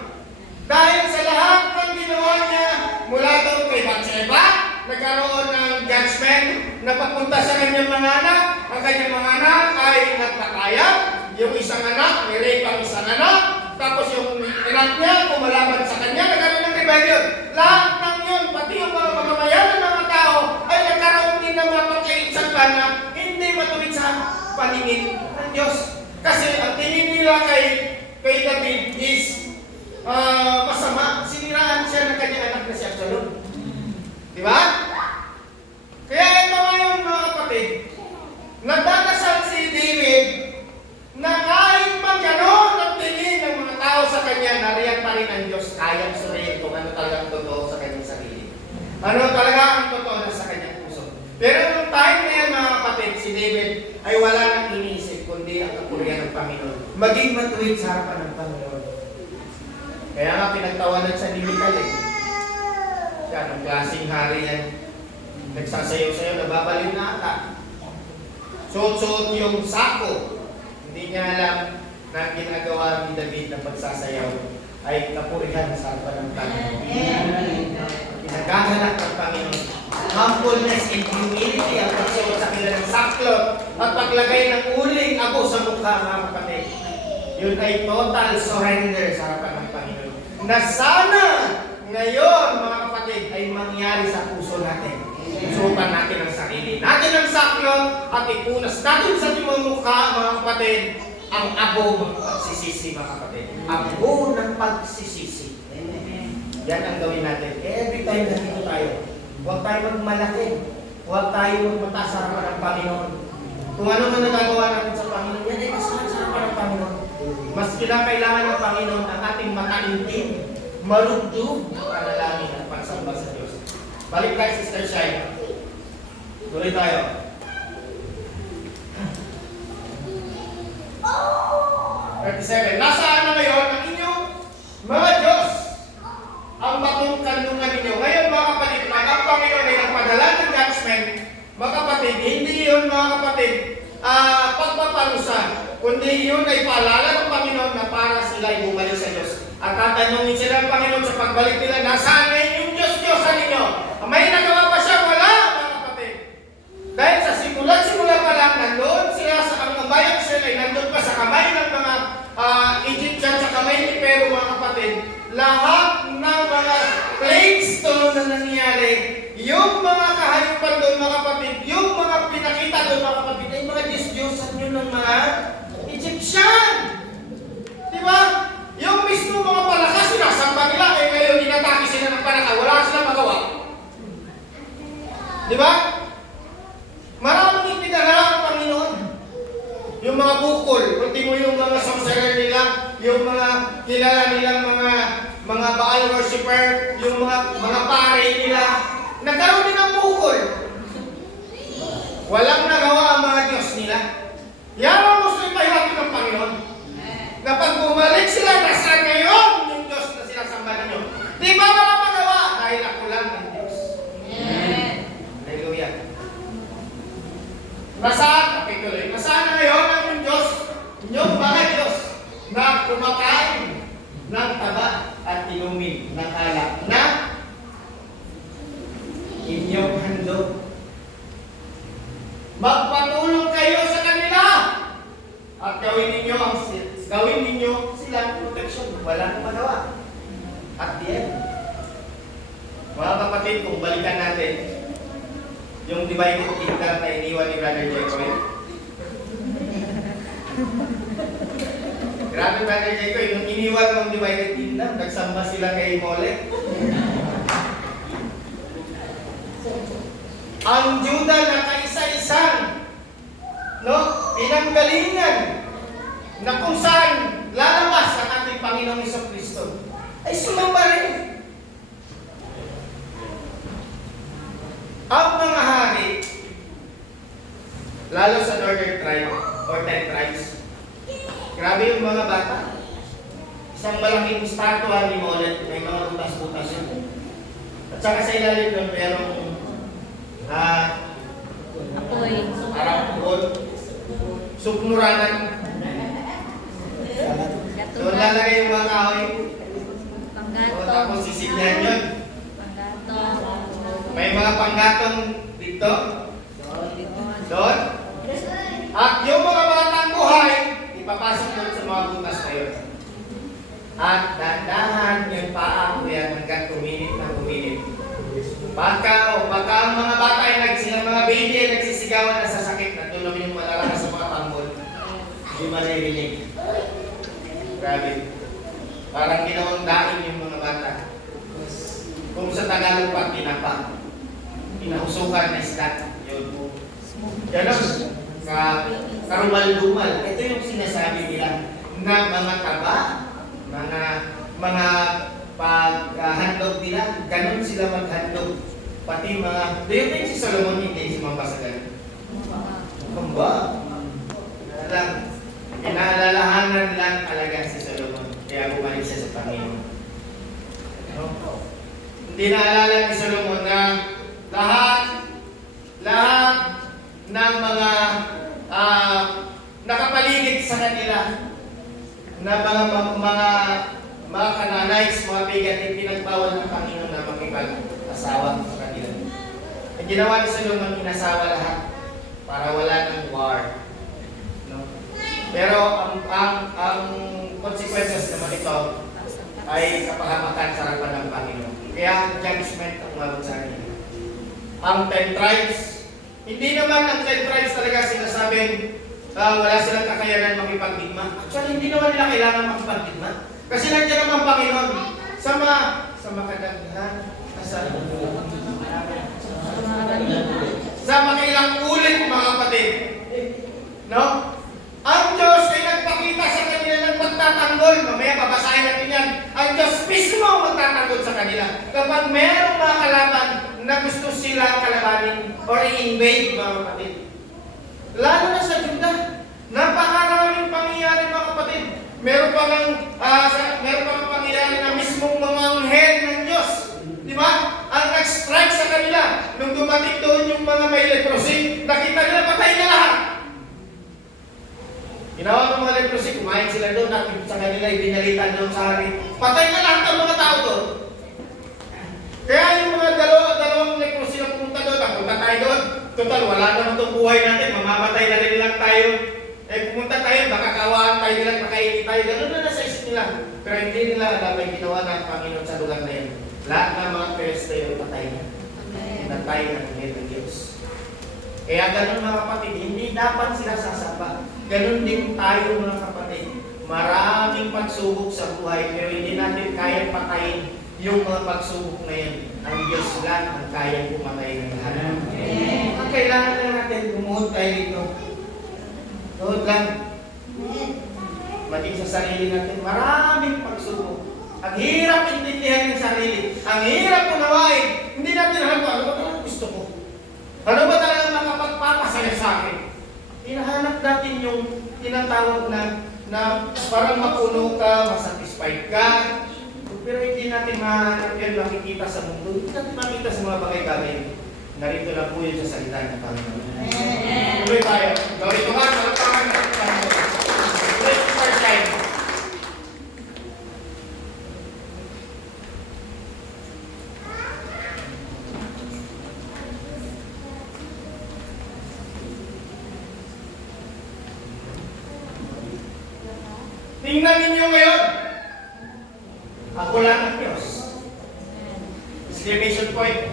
Dahil sa lahat ng ginawa niya, mula doon kay Bathsheba, nagkaroon ng judgment na papunta sa kanyang mga anak. Ang kanyang mga anak ay nagpatayag. Yung isang anak, nirape ang isang anak. Tapos yung anak niya, kumalaban sa kanya, nagkaroon ng rebellion. Lahat ng yun, pati yung mga mamamayan ng mga tao, ay nagkaroon din ng mga pagkaitsakan na hindi matuwid sa paningin ng Diyos. Kasi ang tingin nila kay David is masama. Siniraan siya ng kanyang anak na si Absalom. Di ba? Kaya ito ngayon mga kapatid, nagdadasal si David na kahit man gano'n ang tingin ng mga tao sa kanya, nariyan pa rin ang Diyos kayang suriin kung ano talagang totoo sa kanyang sarili. Ano talaga ang totoo na sa kanyang puso. Pero nung time na yan mga kapatid, si David ay wala nang iniisip kundi ang kapurihan ng Panginoon. Maging matuwid sa harapan ng Panginoon. Kaya nga pinagtawanan sa Limital eh. Siya, ng klaseng hari yan. Nagsasayaw-sayaw, nababaliw na ata. Suot-suot yung sako. Hindi niya alam na ang ginagawa ni David na pagsasayaw ay kapurihan sa harapan ng Panginoon. Pinagagalak ng Panginoon. Humbleness and humility ang pagsuot sa kanya ng saklot at paglagay ng uling abo sa mukha mga kapatid. Yun ay total surrender sa harapan ng Panginoon. Na sana ngayon mga kapatid ay mangyari sa puso natin. Suotan natin ang sarili natin ang saklot at ipunas natin sa ating mga mukha mga kapatid ang abo ng pagsisisi mga kapatid. Abo ng pagsisisi. Yan ang gawin natin. Every time na dito tayo, huwag tayo magmalaki. Huwag tayo magmataas sa harapan ng Panginoon. Kung ano man nagagawa natin sa Panginoon, yan ay kasahan sa harapan ng Panginoon. Mas kinakailangan ng Panginoon ang ating makaintim, marugdog na panalangin at pagsamba sa Diyos. Balik tayo, Sister Shai. Tuloy tayo. Nasaan na ngayon ang inyong mga Diyos? Ang batong kanlungan ninyo. Ngayon mga kapatid, ang Panginoon ay nagpadala ng judgment. Mga kapatid, hindi yun mga kapatid pagpaparusa, kundi yun ay paalala ng Panginoon na para sila ay bumalik sa Diyos. At tatanungin sila ng Panginoon sa pagbalik nila, nasaan na yung Diyos-Diyosan ninyo? May nagawa pa siya? Wala mga kapatid. Dahil sa simula pa lang, nandun sila sa ang bayang Israel ay nandun pa sa kamay ng mga Egyptian, sa kamay ni Pero mga kapatid. Lahat ng mga plagues doon na nangyari, yung mga kahayupan doon mga kapatid, yung mga pinakita doon mga kapatid, ay mga Diyos-Diyosan yun ng mga Egyptian. Diba? Yung mismo mga palaka, sinasamba nila, eh ngayon inatake sila ng palaka, wala silang magawa. Diba? Maraming ipinala ang Panginoon. Yung mga bukol, pati mo yung mga sorcerer nila, yung mga kilala nilang mga Baal worshiper, yung mga pare nila, nagkaroon din ng bukol. Walang nagawa ang mga Diyos nila. Yan ang gusto ipahirapan ng Panginoon. Na pag bumalik sila, nasaan ngayon yung Diyos na sinasamba ninyo? Di ba wala magawa? Dahil ako lang ang Diyos. Hallelujah. Nasaan? Kapituloy. Nasaan na ngayon ang yung Diyos? Inyong mga Diyos na kumakain ng taba at inumin ng alak na inyong handog. Magpatulong kayo sa kanila at gawin ninyo silang protection. Walang magawa. At the end, kapatid, kung balikan natin yung divided kingdom na iniwan ni Brother Jekoy. Grabe, Brother Jekoy, nung iniwan ng divided kingdom, nagsamba sila kay Molech. Ang Juda na kaisa-isang, no, pinanggalingan na kung saan lalabas ang ating Panginoong Jesucristo, ay sumamba rin. Ang mga hari, lalo sa Northern Tribe or 10 tribes, grabe yung mga bata. Isang malaking statua ni Molech, may mga butas-butas yun. At saka sa ilalim doon, merong Apoy. parang bukod, sukmuranan. Doon lalagay yung mga kahoy. O, tapos Panggatong. sisigyan yun. Panggatong. May mga panggatong dito. Doon. At yung mga batang buhay, ipapasok doon sa mga butas na yun. At dandahan yung paa mo yan hanggang kuminit na kuminit. Pagka ang mga bata ay mga baby ay nagsisigawan na sa sakit na tulong yung malalakas sa mga tambol, hindi maririnig. Grabe. Parang ginawang daing yung mga bata. Kung sa Tagalog pa, pinahusukan na isda. Yun. Ganon. Karumal-dumal. Ito yung sinasabi nila na mga taba, mga paghandog nila, ganon sila maghandog. Pati mga, do you think si Solomon hindi sumamba sa ganon? Kumba. Alam, pinaalalahanan lang talaga si Solomon. Kaya bumalik siya sa Panginoon. No? Hindi naalala ni Solomon na lahat ng mga nakapaligid sa kanila na mga kananays, mga bigat, pinagbawal ng Panginoon na makipag-asawa sa kanila. Ang ginawa ni Solomon, inasawa lahat para wala ng war. No? Pero ang consequences naman ito ay kapahamakan sa harapan ng Panginoon. Kaya judgment ang umabot sa kanila. Ang 10 tribes, hindi naman ang 10 tribes talaga sinasabing wala silang kakayanan makipagdigma. Actually, hindi naman nila kailangan makipagdigma. Kasi nandiyan naman Panginoon sa makadaghan, sa makailang ulit mga kapatid. No? Ang Diyos ay nagpakita sa kanila ng magtatanggol. Mamaya babasahin natin yan. Ang Diyos mismo ang magtatanggol sa kanila. Kapag mayroong mga kalaban na gusto sila kalabanin or i-invade mga kapatid. Lalo na sa Juda. Napakaraming pangyayari mga kapatid. Meron pa ng pangyayari na mismong mga anghel ng Diyos. Di ba? Ang nag-strike sa kanila. Nung dumating doon yung mga may leprosy, nakita nila patay na lahat. Ginawa ng mga leprosy, kumain sila doon, nakita sa kanila, ibinalitan doon sa hari. Patay na lahat ang mga tao doon. Kaya yung mga dalawang leprosy na pumunta doon, punta tayo doon. Total, wala naman itong buhay natin, mamamatay na rin lang tayo. Pumunta tayo, baka kawaan tayo nilang, makainit tayo. Ganun na nasa isip nila. Pero hindi nila alam ay ginawa ng Panginoon sa lugar na yan. Lahat ng mga Filisteo patay na. Pinatay ng ng Diyos. Kaya ganun mga kapatid, hindi dapat sila sasamba. Ganun din tayo mga kapatid. Maraming pagsubok sa buhay, pero hindi natin kayang patayin yung mga pagsubok na yan. Ang Diyos lang ang kayang pumatay ng lahat. Ang kailangan lang natin, bumuhod tayo dito. Tuhod lang. Maging sa sarili natin, maraming pagsubok. Ang hirap intindihan ng sarili. Ang hirap unawain. Hindi natin alam kung ano ba talagang gusto ko. Ano ba talagang makapagpapasaya sa akin? Hinahanap natin yung tinatawag na parang mapuno ka, masatisfied ka. Pero hindi natin mahanap yan, makikita sa mundo. Hindi natin makita sa mga bagay-bagay. Narito na po yun sa salita ng Panginoon. Tuloy tayo. Gawin ko nga, malapang na Panginoon. Tuloy ko first time. Tingnan ninyo ngayon. Ako lang ang Diyos. Exclamation point.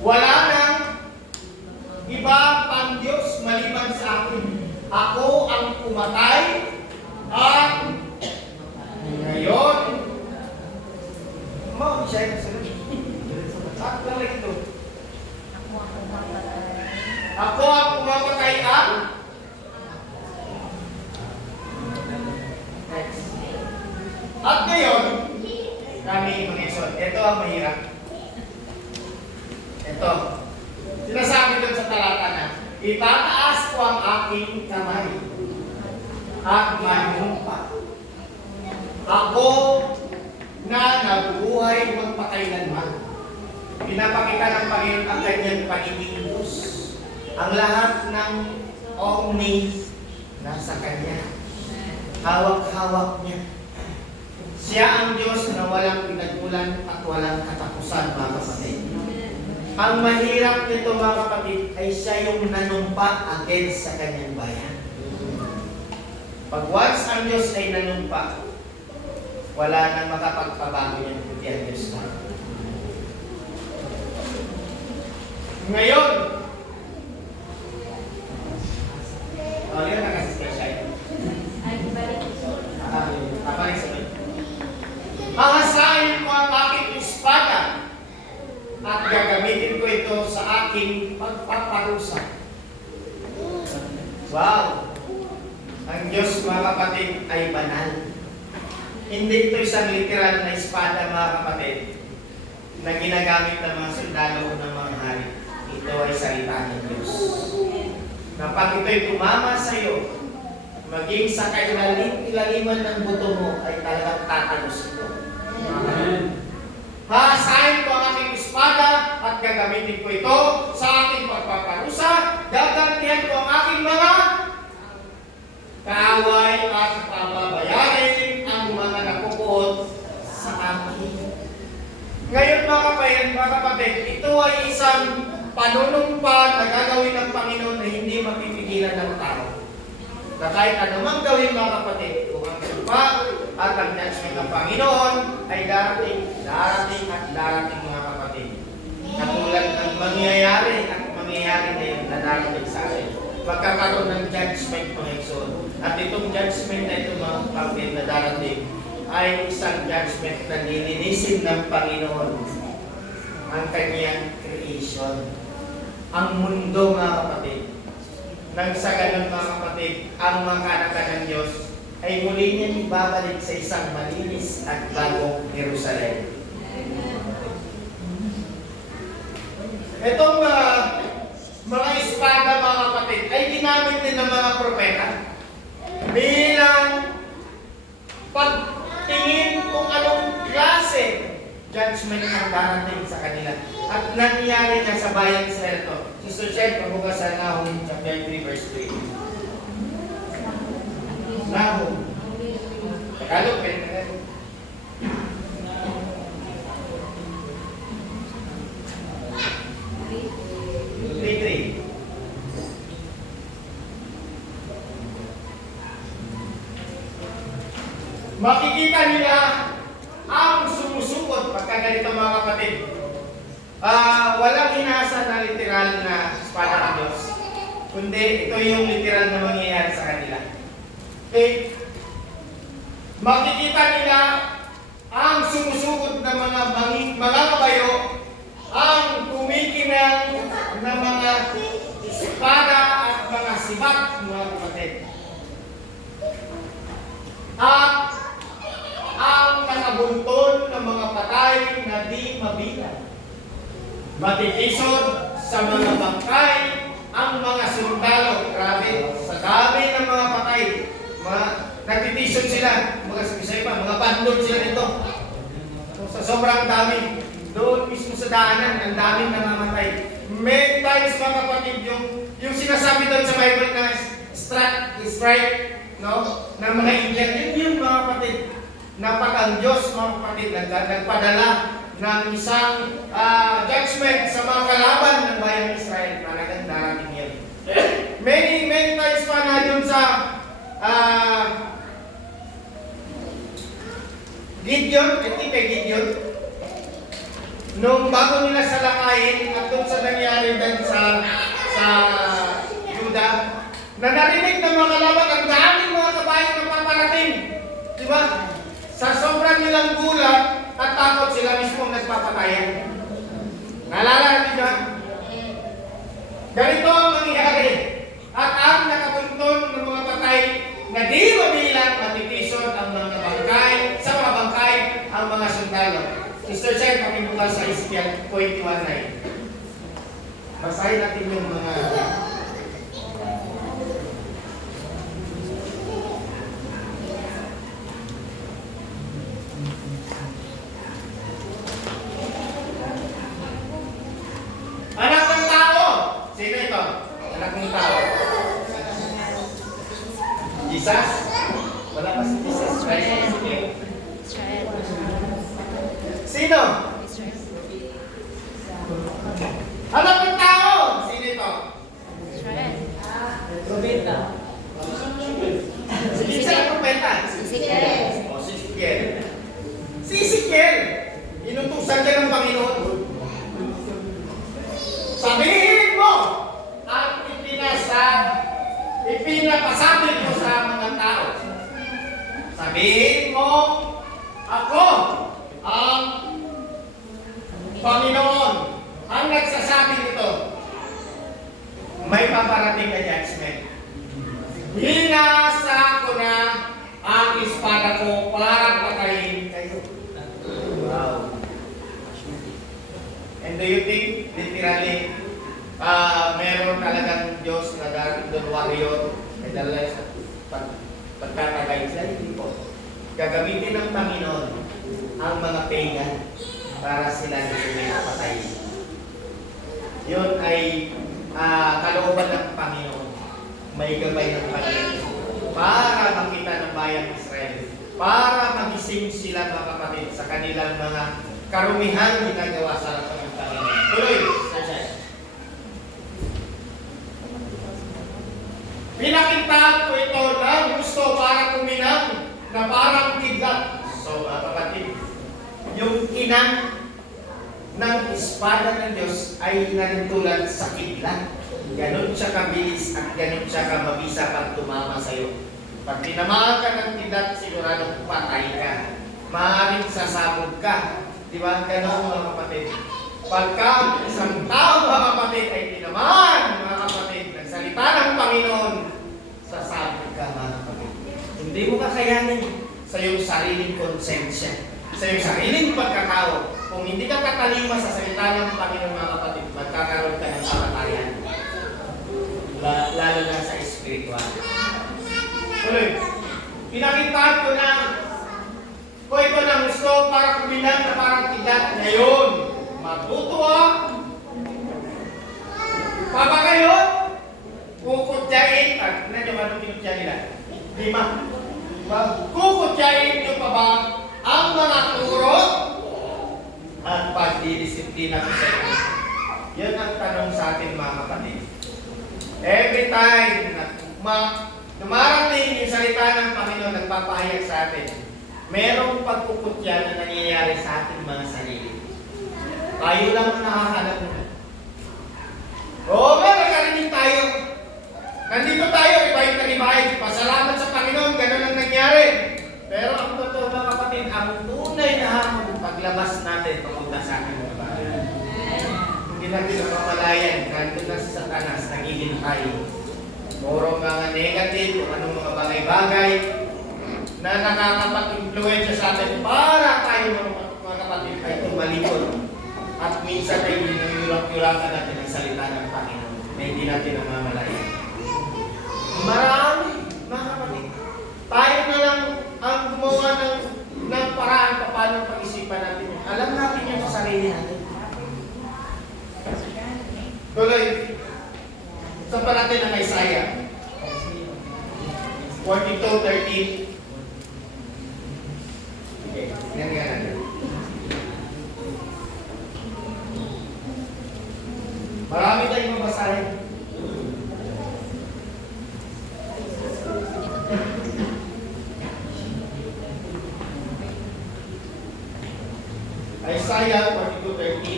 Wala nang iba pang Diyos maliban sa akin. Ako ang pumatay at ngayon siya yung sunod. Sakto lang ito. Ako ang pumapatay at at ngayon kami mga isod. Ito ang mahirap. Ito. Sinasabi doon sa talata na itataas ko ang aking kamay at manumpa. Ako na nabubuhay magpakailanman. Pinapakita ng Panginoon ang kanyang pagiging Diyos. Ang lahat ng omni nasa Kanya. Hawak-hawak niya. Siya ang Diyos na walang pinagmulan at walang katapusan, mga kapatid. Ang mahirap nito, mga kapatid, ay siya yung nanumpa against sa Kanyang bayan. Pag once ang Diyos ay nanumpa, wala nang makapagpabago niyan kundi ang Diyos na. Ngayon, yun ang kasi-special. Abalik sa mga. Hahasain ko ang aking espada at gagamitin ko ito sa aking pagpaparusa. Wow! Ang Diyos, mga kapatid, ay banal. Hindi ito isang literal na espada, mga kapatid, na ginagamit ng mga sundalo o ng mga hari. Ito ay salita ng Diyos. Kapag ito'y tumama sa iyo, maging sa kailaliman ng buto mo, ay talagang tatanos ito. Amen. Hahasain ko ang aking espada at gagamitin ko ito sa aking pagpaparusa. Gagantihan ko ang aking mga kaaway at pababayarin ang mga nakukuot sa akin. Ngayon, mga kapatid, ito ay isang panunumpa na gagawin ng Panginoon na hindi mapipigilan ng tao. Na kahit anumang gawin, mga kapatid, kung ang sumpa at ang judgment ng Panginoon ay darating mga kapatid. Katulad ng mangyayari ngayon na darating sa atin. Magkakaroon ng judgment, mga Isun. At itong judgment na ito, mga kapatid, na darating ay isang judgment na nilinisin ng Panginoon ang kanyang creation. Ang mundo, mga kapatid. Nang sa ganun, mga kapatid, ang mga kanakan ng Diyos ay muli niyang ibabalik sa isang malinis at bagong Jerusalem. Itong mga espada, mga kapatid, ay ginamit din ng mga propeta bilang pagtingin kung anong klase judgment ang darating sa kanila. At nangyari na sa bayan sa ito. Sister Shed, pagbukas sa Nahum chapter 3 verse 3. Nahum. Tagalog, pwede. Makikita nila ang sumusukot pagka ganito, mga kapatid. Walang hinasa na literal na espada ng Diyos. Kundi ito yung literal na mangyayari sa kanila. Okay? Makikita nila ang sumusukot na mga kabayo, ang kumikinang na mga espada at mga sibat, mga kapatid. At ang nakabuntol ng mga patay na di mabilang. Matitisod sa mga bangkay ang mga sundalo. Grabe, sa dami ng mga patay, nagtitisod sila. Mga bandol sila nito. Sa sobrang dami, doon mismo sa daanan, ang daming namamatay. Many times, mga kapatid, yung sinasabi doon sa Bible na strike, no? Ng mga Indian, yun mga kapatid. Napag ang Diyos, mga kapatid, nagpadala ng isang judgment sa mga kalaban ng bayang Israel. Talagang darating yan. Many times pa na yun sa Gideon, kay Gideon. nung bago nila salakayin at doon sa nangyari din sa Juda, na narinig ng mga kalaban ang daming mga kabayan na paparating. Di ba? Sa sobrang nilang gulat at takot, sila mismo nagpapatayan. Naalala natin ba? Ganito ang mangyayari. At ang nakapunton ng mga patay na di mabilang matitison ang mga bangkay, sa mga bangkay, ang mga sundalo. Sister Chen, pakibukas sa Ezekiel 21:9. Basahin natin yung mga... Anak ng tao! Sino ito? Anak ng tao. Jesus? Wala pa si Jesus Christ. Israel. Sino? Israel. Anak ng tao! Sino ito? Israel. Robeta. Sino ang propeta? Ezekiel. O, si Ezekiel. Si Ezekiel! Inutusan niya ng Panginoon. Sabihin mo at ipinapasabi mo sa mga tao. Sabihin mo, ako ang Panginoon ang nagsasabi nito. May paparating na judgment. Hinasa ko na ang espada ko para patayin kayo. Wow. And do you think, literally, meron talagang Diyos na doon warrior, may dala sa pagkatagay sila? Hindi po. Gagamitin ng Panginoon ang mga pagan para sila na sumipatay. Yun ay kalooban ng Panginoon. May gabay ng Panginoon para makita ng bayang Israel, para magising sila mga kapatid sa kanilang mga karumihan ginagawa sa harapan ng Panginoon. Tuloy, Sasha. Pinakita ko ito ng gusto para kuminang na parang kidlat. So, mga kapatid, yung inang ng espada ng Diyos ay nanintulan sa kidlat. Ganon siya kabilis at ganon siya kamabisa pag tumama sa iyo. Pag tinamaan ka ng kidlat, siguradong patay ka. Maaaring sasabog ka. Di ba? Ganon mga kapatid. Pagka isang tao mga kapatid ay tinamaan mga kapatid ng salita ng Panginoon, sasabog ka mga kapatid. Hindi mo kakayanin sa iyong sariling konsensya, sa iyong sariling pagkatao. Kung hindi ka katalima sa salita ng Panginoon mga kapatid, magkakaroon ka ng kamatayan. Lalo na sa spiritual. Tuloy, pinakintahan ko na kung ito na gusto para kumilang na parang kidlat ngayon, matutuwa, papagayon, kukutyain, nandyo ba nung kinutya nila? 5. Kukutyain nyo pa ba ang mga turot at pagdidisiplina ko sa inyo? Yan ang tanong sa atin mga kapatid. Every time na dumarating yung salita ng Panginoon nagpapahayag sa atin, merong pagkukutya na nangyayari sa ating mga sarili. Tayo lang ang nakakalap na. Oo nga, nakarinig tayo. Nandito tayo, ibahit na ibahit. Pasalamat sa Panginoon, ganun ang nangyari. Pero ang totoo mga kapatid, ang tunay na hamon, paglabas natin, papunta sa akin mga bagay. Hindi natin napapalayan, nandun na si Satanas, naghihintay. Puro mga negative, kung anong mga bagay-bagay, na nakakapag-influensya sa atin para tayo mga kapatid ay tumalikod. At minsan ay yulak-yulakan natin ang salita ng Panginoon na hindi natin namamalayan. Marami, mga kapatid. Tayo na lang ang gumawa ng paraan paano pag-isipan natin. Alam natin yun sa sarili natin. Tuloy, sa natin ng Isaiah 42:13. Okay, tingnan natin. Marami tayong mabasahin. Isaiah 42:13.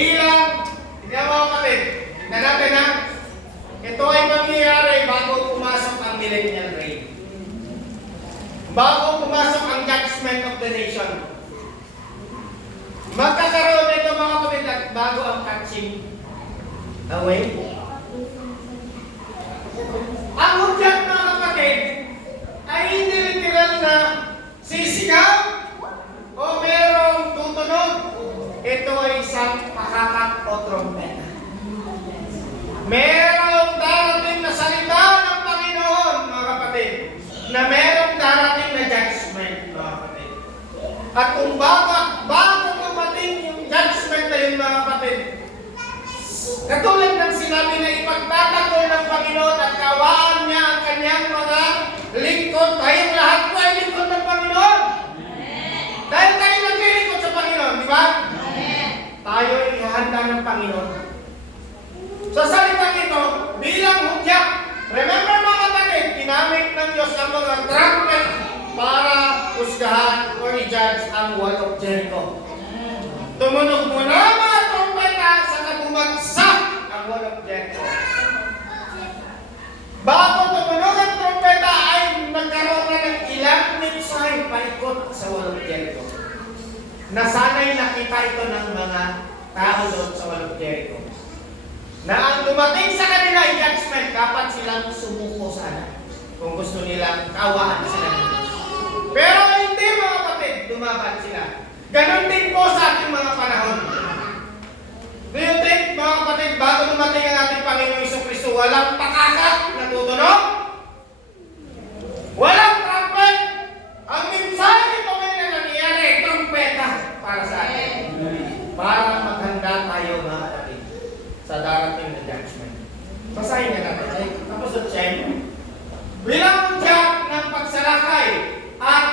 bilang, tingnan mo kapatid, tingnan natin ha, ito ay mangyayari bago pumasok ang millennial reign. Bago pumasok ang judgment of the nation. Magkakaroon ito mga kapatid at bago ang catching away. Ang hudyat mga kapatid ay hindi literal na sisigaw o merong tutunog. Ito ay isang pakakak o trompeta. Merong darating na salita ng Panginoon mga kapatid, na merong darating na judgment mga kapatid. At kung bago dumating yung judgment na yun mga kapatid, katulad ng sinabi na ipagtatanggol ng Panginoon at kawaan niya ang kanyang mga lingkod, tayong lahat po ay lingkod ng Panginoon. Dahil tayo naglilingkod sa Panginoon, di ba? Tayo ay ihanda ng Panginoon. Sa salitang ito, bilang hudyak, remember mga kapatid, ginamit ng Diyos ang mga trumpet para husgahan or i-judge ang wall of Jericho. Tumunog muna ang mga trumpeta sa kabumagsak ang wall of Jericho. Bago tumunog ang trumpeta ay nagkaroon na ng ilang mensahe paikot sa wall of Jericho. Nasanay nakita ito ng mga tao doon sa wall of Jericho. Na ang dumating sa kanila ay judgment, dapat silang sumuko sana kung gusto nilang kawaan sila. Pero hindi mga kapatid, dumaban sila. Ganon din po sa ating mga panahon. Do you think mga kapatid, bago dumating ang ating Panginoong Jesucristo, walang pakakak na tutunog? Walang trumpet? Ang mensahe nito ngayon na nangyayari, trumpeta para sa atin. Para maghanda tayo mga kapatid sa darating na judgment. Basahin nga natin. Ay, tapos at siya. Bilang tiyak ng pagsalakay at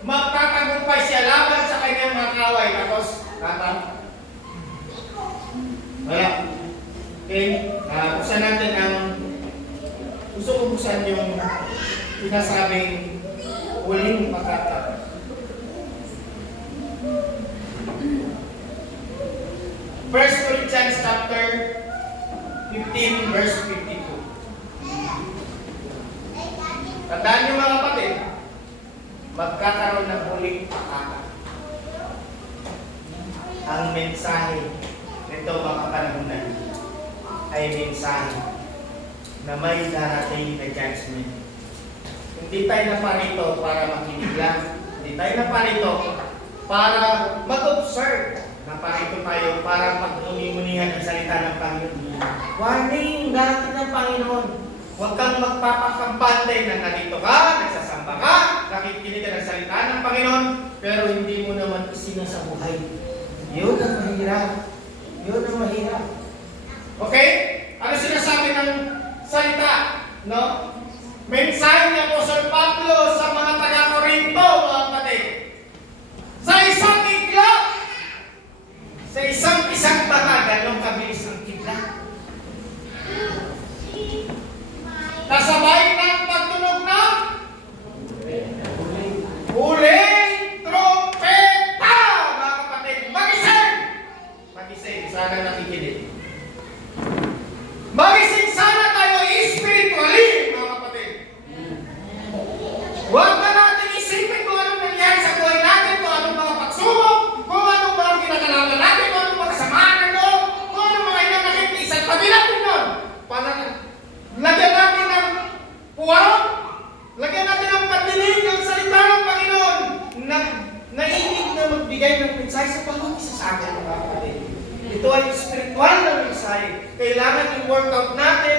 magtatagumpay siya laban sa kanyang mga kaway. Tapos, wala. Okay, buksan natin ang gusto ko buksan yung pinasabing huling pagkata. First Corinthians chapter 15 verse 52. Tandaan niyo mga kapatid, magkakaroon ng huling pakaka. Ang mensahe nito mga panahonan ay mensahe na may darating na judgment. Hindi tayo naparito para makinig lang. Hindi tayo naparito para mag-observe. Naparito tayo para pag-muni-munihan ang salita ng Panginoon. Warning natin ng Panginoon. Huwag kang magpapakampante na nandito ka, nagsasamba ka, nakikinig ka ng salita ng Panginoon, pero hindi mo naman isinasabuhay. Yun ang mahirap. Yun ang mahirap. Okay? Ano sinasabi ng salita? No? Mensahe ni Apostol Pablo sa mga taga-Korinto, mga kapatid. Sa isang iglap, sa isang baka, ganong kabilis ang kidlat. Kasabay ng pagtunog ng huling trompeta, mga kapatid. Magising! Magising, sana nakikinig. Magising sana tayo spiritually, mga kapatid. Huwag na natin isipin kung anong nangyari sa buhay natin, kung anong mga pagsubok, kung anong mga kinakalaban natin, kung anong mga samaan ng loob, kung anong mga inanakit, isang tabi natin nun. Para lagyan natin ng puwarong, lagyan natin ng pandinig ang salita ng Panginoon na nainig na magbigay ng mensahe sa bawat isa sa atin, mga kapatid. Ito ay spiritual na mensahe. Kailangan i-workout natin,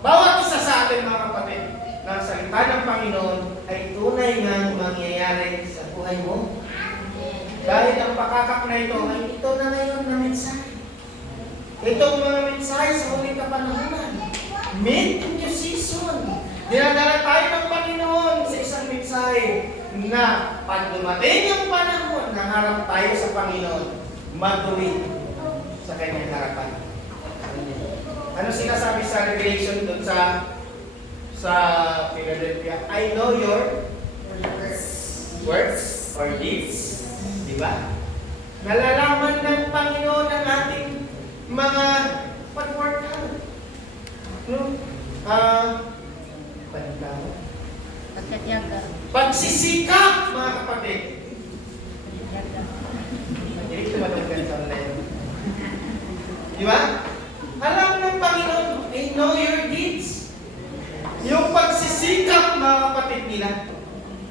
bawat isa sa atin, mga kapatid, na ang salita ng Panginoon ay tunay nga mangyayari sa buhay mo. Dahil ang pakakak na ito ay ito na ngayon na mensahe. Itong mga mensahe sa huling kapanahunan. Mid in your season. Dinadala tayo ng Panginoon sa isang mensahe na pag dumating yung panahon, naharap tayo sa Panginoon, matuwid sa kanyang harapan. Ano sinasabi sa Revelation doon sa Philadelphia? I know your works or deeds. Di ba? Nalalaman ng Panginoon ang ating mga pag-workout. No? Pagkatiyaga. Pagsisikap, mga kapatid. Pagkatiyaga. Hindi ko matanggal sa online. Di ba? Alam ng Panginoon, I know your deeds. Yung pagsisikap, mga kapatid nila,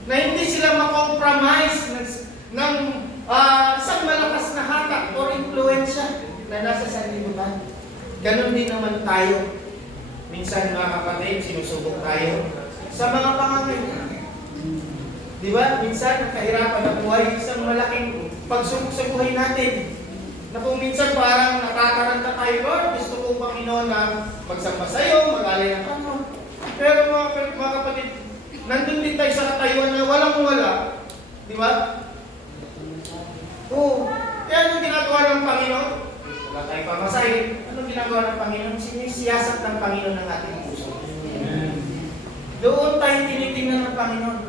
na hindi sila makompromise ng isang malakas na hatak o influensya na nasa sanlibutan. Ganon din naman tayo. Minsan, mga kapatid, sinusubok tayo sa mga pangangailangan. Di ba? Minsan, ang kahirapan ng buhay, isang malaking pagsubok sa buhay natin. Na kung minsan parang nakakaranta tayo, Lord, gusto ko Panginoon na magsama sa iyo, mag-alay ng Panginoon. Pero mga kapatid, nandun din tayo sa katayuan na walang-wala. Di ba? Oo. Kaya anong ginagawa ng Panginoon? Wala tayong pamasahin. Anong ginagawa ng Panginoon? Sinisiyasat ng Panginoon ng ating puso. Doon tayo tinitingnan ng Panginoon.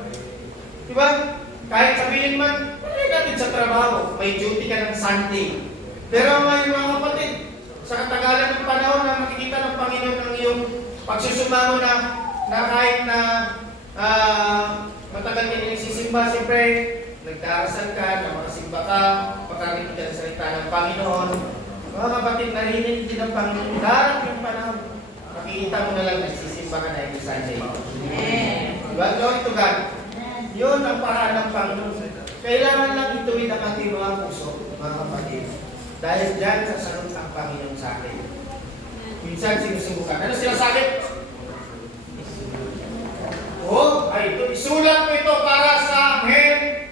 Di ba? Kahit sabihin man, wala natin sa trabaho, may duty ka ng Sunday. Pero may mga kapatid, sa katagalan ng panahon na makikita ng Panginoon ang iyong pagsusumamo na kahit na matagal ka nagsisimba, siyempre, nagdarasal ka, na makasimba ka, makarinig ka ng salita ng Panginoon. Mga kapatid, narinig din ng Panginoon. Darap yung panahon. Makikita mo na lang nagsisimba ka na yung Sunday. Diba? Glory to God. Yun ang paraan ng Panginoon. Kailangan lang ituwid ang ating mga puso, mga kapatid. Dahil dyan sasagot ang Panginoon sa atin. Minsan sinusubukan. Ano sila sakit? Ito, isulat ko ito para sa anghel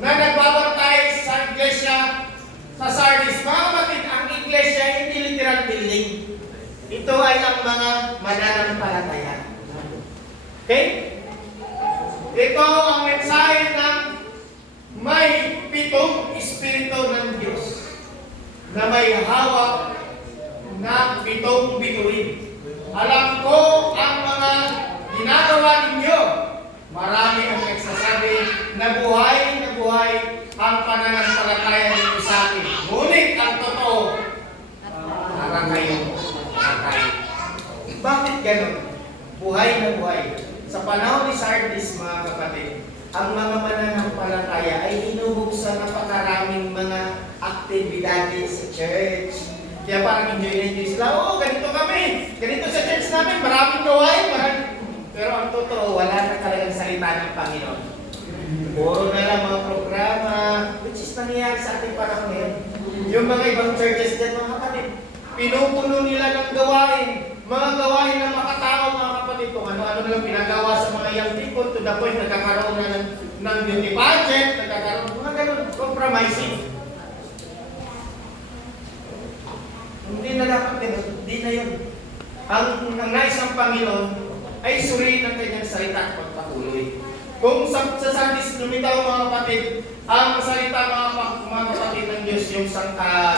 na nagbabantay sa iglesia sa Sardis. Mga kapatid, ang iglesia hindi literal building. Ito ay ang mga mananampalataya. Okay? Ito ang mensahe ng may 7 Espiritu ng Diyos na may hawak ng 7 bituin. Alam ko ang mga ginagawa ninyo. Marami ang nagsasabi na buhay ang pananampalataya ninyo sa akin. Ngunit ang totoo, parang kayong patay. Bakit ganon? Buhay na buhay. Sa panahon ni Sardis, mga kapatid, ang mga mananampalataya ay hinuhog sa napakaraming mga aktibidades sa church. Kaya parang enjoy na enjoy sila. Ganito kami. Ganito sa church namin. Maraming gawain. Pero ang totoo, wala na talagang salita ng Panginoon. Puro na lang mga programa, which is nangyayari sa ating panahon ngayon. Yung mga ibang churches dyan, mga kapatid, pinupuno nila ng gawain. Mga gawain ng makatao, mga kapatid, kung ano-ano na lang pinagawa sa mga young people, to the point nagkakaroon na ng beauty pageant, nagkakaroon, mga ganun, compromising. Hindi na dapat ganun, hindi na yun. Ang nais ng Panginoon ay suriin ang kanyang salita at pagpatuloy. Kung sa Sardis lumitaw, mga kapatid, ang salita mga kapatid ng Diyos, yung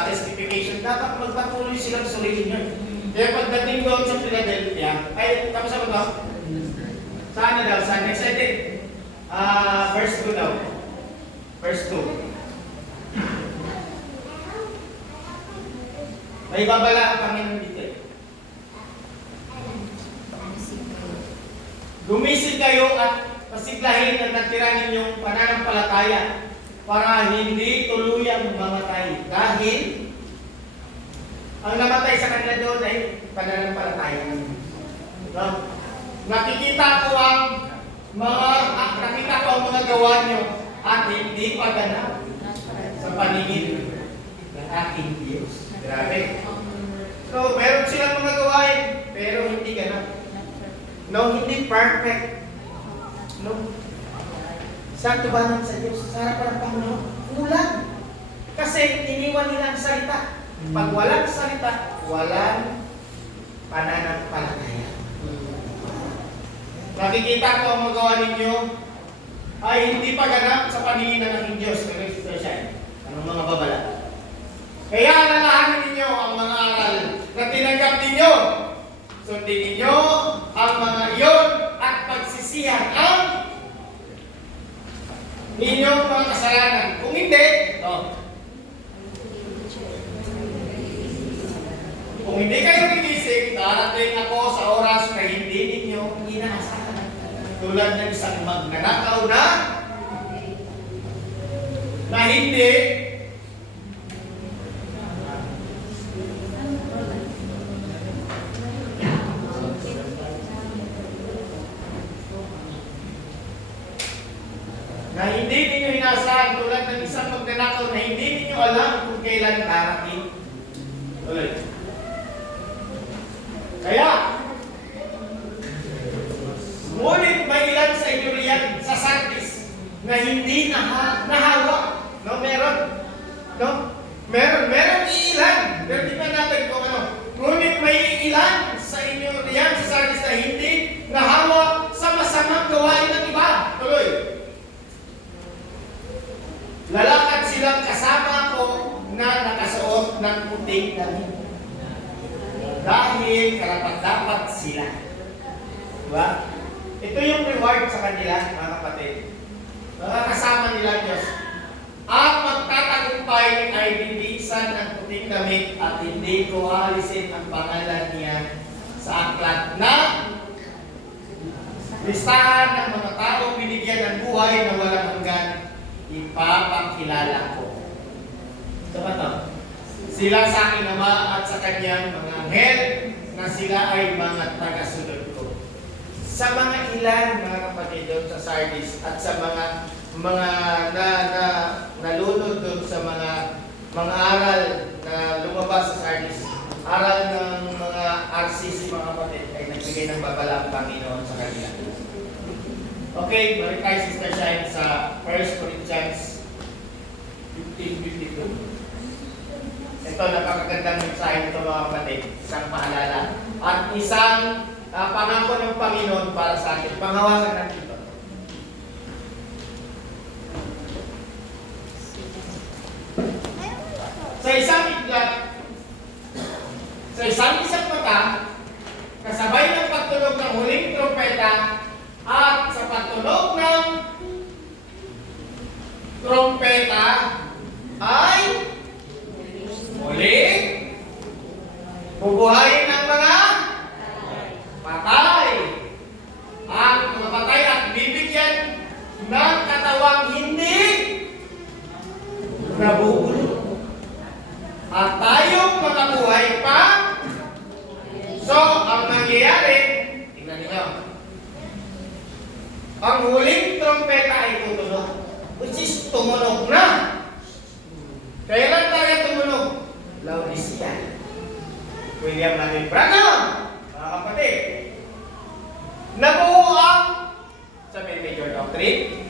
testification, dapat magpatuloy silang suriin yun. Kaya pagdating doon sa Philadelphia, ay, tapos ako ba? Saan na daw? Saan? Excited? Verse 2 daw. Verse 2. May babala ang Panginoon dito. Gumising kayo at pasiglahin ang natira ninyong pananampalataya para hindi tuluyang mamatay. Dahil ang namatay sa kanila doon ay pananampalataya. No? Nakikita ko ang mga gawa nyo at hindi paganap sa paningin ng ating Diyos. Grabe. So, meron silang mga gawain, pero hindi ganap. No, hindi perfect. No. Sakto ba naman sa Diyos? Sa harapan ng Panginoon? Kulang. Kasi iniwan nila ang salita. Pag walang salita, walang pananampalataya. Nakikita ko ang magawa ninyo ay hindi paganap sa paningin ng aking Diyos. Anong mga babala? Kaya alalahanin ninyo ang mga aral na tinanggap ninyo. Sundin ninyo ang mga iyon at pagsisihan ang inyong mga kasalanan. Kung hindi, Kung hindi kayo gigising, darating ako sa oras na hindi ninyo inaasahan. Tulad ng isang magnanakaw na hindi ninyo inaasahan, tulad ng isang magnanakaw na hindi ninyo alam kung kailan darating. Tuloy. Kaya, ngunit may ilan sa inyo riyan sa Sardis na hindi nahawa. No, meron. No? Meron ilan. Pero tingnan natin kung ano. Ngunit may ilan sa inyo riyan sa Sardis na hindi nahawa sa masamang gawain ng iba. Tuloy. Lalakad silang kasama ko na nakasuot ng puting damit. Dahil karapat-dapat sila. Diba? Ito yung reward sa kanila, mga kapatid. Mga kasama nila Diyos. At magtatagumpay ay bibisan ng puting damit at hindi ko alisin ang pangalan niya sa aklat na listahan ng mga taong binigyan ng buhay na walang hanggan, ipapakilala ko. Ito ba ito? Sila sa aking Ama at sa kanyang mga anghel na sila ay mga tagasunod ko. Sa mga ilan, mga kapatid doon sa Sardis at sa mga nalunod doon sa mga aral na lumabas sa Sardis, aral ng mga RCC, mga kapatid, ay nagbigay ng babala ang Panginoon sa kanila. Okay, balik tayo Sister Shine sa 1 Corinthians 15:52. Ito, napakagandang mensahe nito mga kapatid. Isang paalala. At isang pangako ng Panginoon para sa atin. Panghawakan natin ito. Sa isang idlat, sa isang mata, kasabay ng pagtunog ng huling trompeta, at sa pagtunog ng trompeta ay muli bubuhayin ng mga patay. Ang mga patay at bibigyan ng katawang hindi nabubulok. At tayong mga buhay pa. So, ang nangyayari, tingnan niyo. Ang huling trompeta ay tutunog, which is tumunog na. Kailan tayo tumunog? Laodicea. William Marion Branham, mga kapatid. Nabuo ang sabi major doctrine,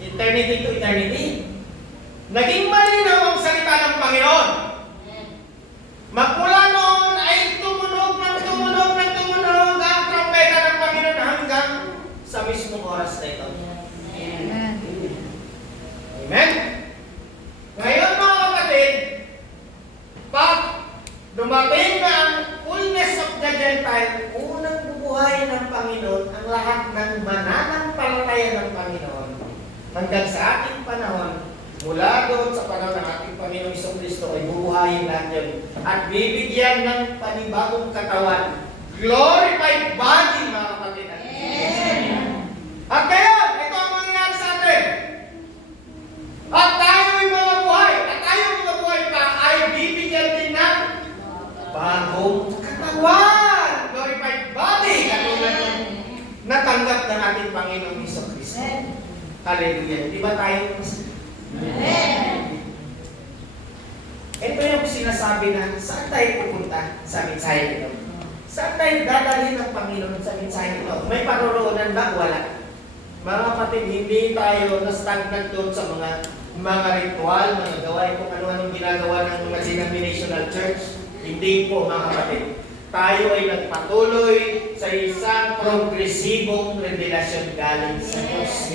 eternity to eternity. Naging malinaw ang salita ng Panginoon. Magmula noon ay tumunog ang trompeta ng Panginoon hanggang sa mismong oras na ito. Amen. Amen. Ngayon mga kapatid, pag dumating na ang fullness of the Gentile, unang bubuhayin ng Panginoon ang lahat ng mananampalataya ng Panginoon hanggang sa ating panahon. Mula doon sa panahon ng ating Panginoong Jesucristo ay bubuhayin natin at bibigyan ng panibagong katawan. Glorified body, mga kapatid. At kaya, ito ang mangyayari sa atin. At tayo ay mga buhay, at tayo mga buhay pa ay bibigyan din ng bagong katawan. Glorified body. Katulad ng natanggap ng ating Panginoong Jesucristo. Hallelujah. Di ba tayo? Amen. Ito yung sinasabi na saan tayo pupunta sa mensahe ito? Saan tayo dadalhin ng Panginoon sa mensahe ito? May paroroonan ba? Wala. Mga kapatid, hindi tayo na-stagnant doon sa mga ritual, mga gawain kung ano-anong ginagawa ng mga denominational church. Hindi po, mga kapatid. Tayo ay nagpatuloy sa isang progresibong revelasyon galing sa Diyos.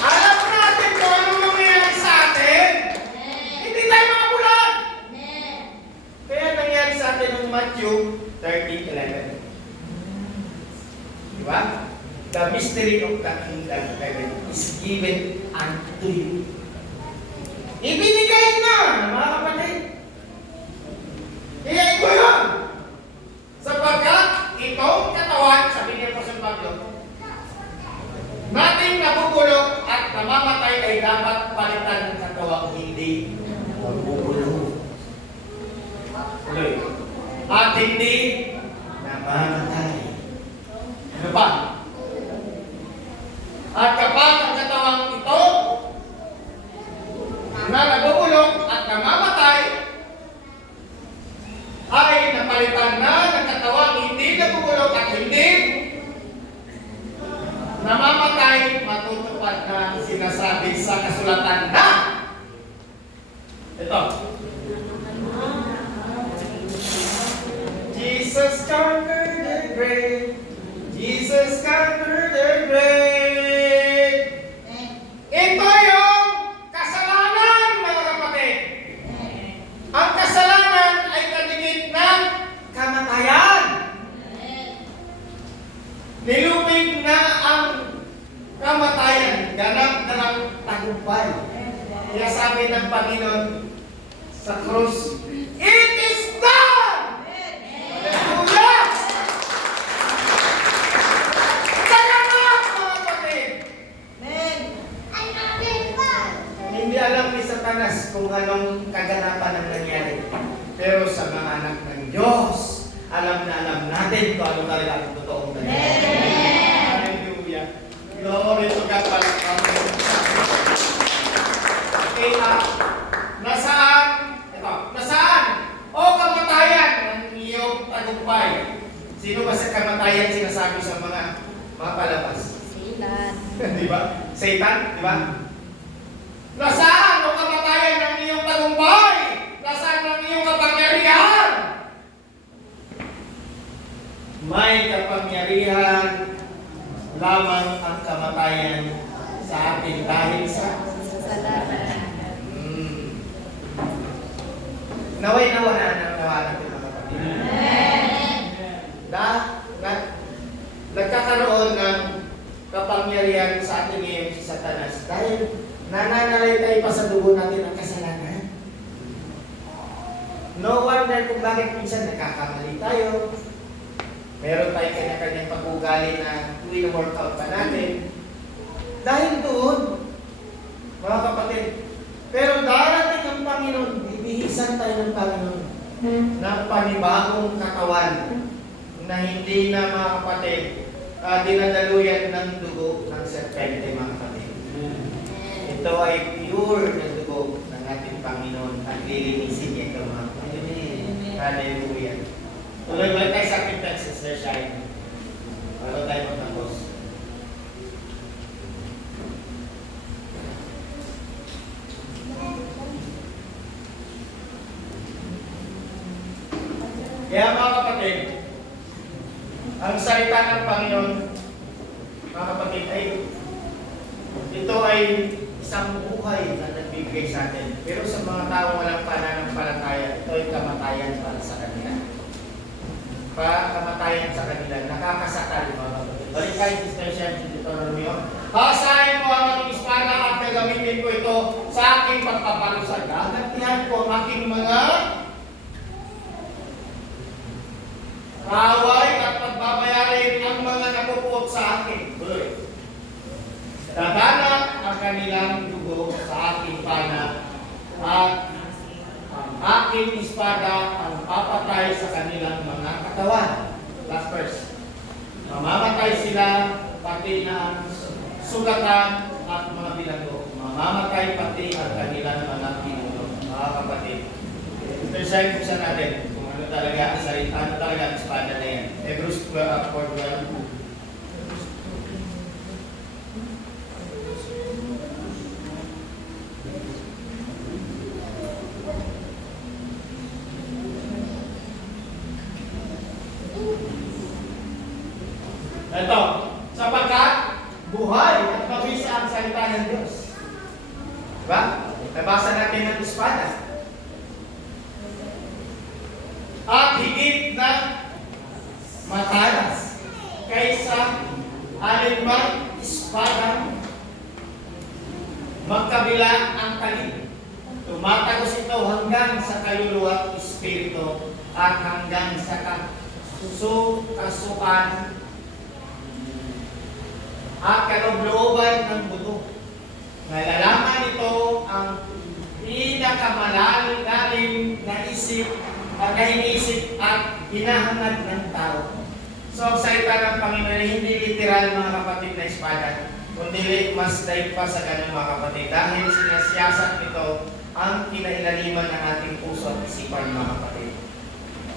Alam natin kung ano mangyayari sa atin. Hindi tayo makabulag. Kaya nangyari sa atin ng Matthew 13:11. Diba? The mystery of the kingdom of heaven is given unto you. Ibinigay na, mga kapatid. Tuloy. At hindi namamatay. Ano pa? At kapag ang katawang ito na nabubulok at namamatay ay napalitan na ng katawang hindi nabubulok at hindi namamatay, matutupad na sinasabi sa kasulatan na ito. Jesus conquered the grave. Jesus conquered the grave. Ito yung kasalanan, mga kapatid. Ang kasalanan ay kadikit ng kamatayan. Nilupig na ang kamatayan, ganap na ng tagumpay. Kaya sabi ng Panginoon sa krus, "It is done!" Hallelujah! Salamat, mga kapatid! Hindi alam ni Satanas kung anong kaganapan ang nangyari. Pero sa mga anak ng Diyos, alam na alam natin kung ano talaga ang totoong nangyari. Hallelujah! Glory to God. Okay, nasaan? Ito, nasaan? O kamatayan ng iyong tagumpay. Sino ba sa kamatayan sinasabi sa mga palabas? Satan. Di ba? Satan, di ba? Nasaan o kamatayan ng iyong tagumpay? Nasaan ang iyong kapangyarihan? May kapangyarihan lamang ang kamatayan sa atin dahil sa Salamat. Naway nawa natin mga kapatid. Nagkakaroon ng kapangyarihan sa atin ngayon si Satanas dahil nananalaytay pa sa dugo natin ang kasalanan. No wonder kung bakit minsan nagkakamali tayo. Meron tayong kanya-kanyang pag-ugali na wino-workout pa natin. Dahil doon, mga kapatid, pero darating ang Panginoon, bibihisan tayo ng Panginoon ng panibagong katawan na hindi na, mga kapatid, dinadaluyan ng dugo ng serpente, mga kapatid. Ito ay pure na dugo ng ating Panginoon at lilinisin niya ito, mga kapatid. Hallelujah. Tuloy balik tayo sa ating text, Sister Shine. Bago tayo magtapos. Kaya mga kapatid, ang salita ng Panginoon, mga kapatid, ito ay isang buhay na nagbibigay sa atin. Pero sa mga taong walang pananampalataya, ito ay kamatayan para sa kanila. Kamatayan sa kanila, nakakasakal, mga kapatid. Balik tayo, Sister Shem, Dito Romeo. Basahin mo ang aking espada at gagamitin ko ito sa aking pagpapalusad. Gagantihan ko ang aking mga kaaway at pagbabayarin ang mga napupuot sa akin. Tuloy. Dadana ang kanilang dugo sa aking pana at ang aking espada ang papatay sa kanilang mga katawan. Last verse. Mamamatay sila pati na ang sugatan at mga bilanggo. Mamamatay pati ang kanilang mga pinuno. Mga kapatid. Present ko sa natin kung ano talaga ang salita, ano talaga ang espada na yan. Hebrews 4:12. Ito, sapagkat buhay at mabisa ang salita ng Diyos. Diba? Nabasa natin ng espada. At higit na matalas kaysa alinmang espada, magkabila ang talim. Tumatagos ito hanggang sa kaluluwa at espiritu at hanggang sa kasukan at kaloob-looban ng buto. Nalalaman ito ang pinakamalalim na isip na iniisip at hinahangad ng tao. So, ang salita ng Panginoon ay hindi literal mga kapatid na espada, kundi mas daig pa sa ganun mga kapatid. Dahil sinasiyasat nito ang kinailaliman ng ating puso at isipan mga kapatid.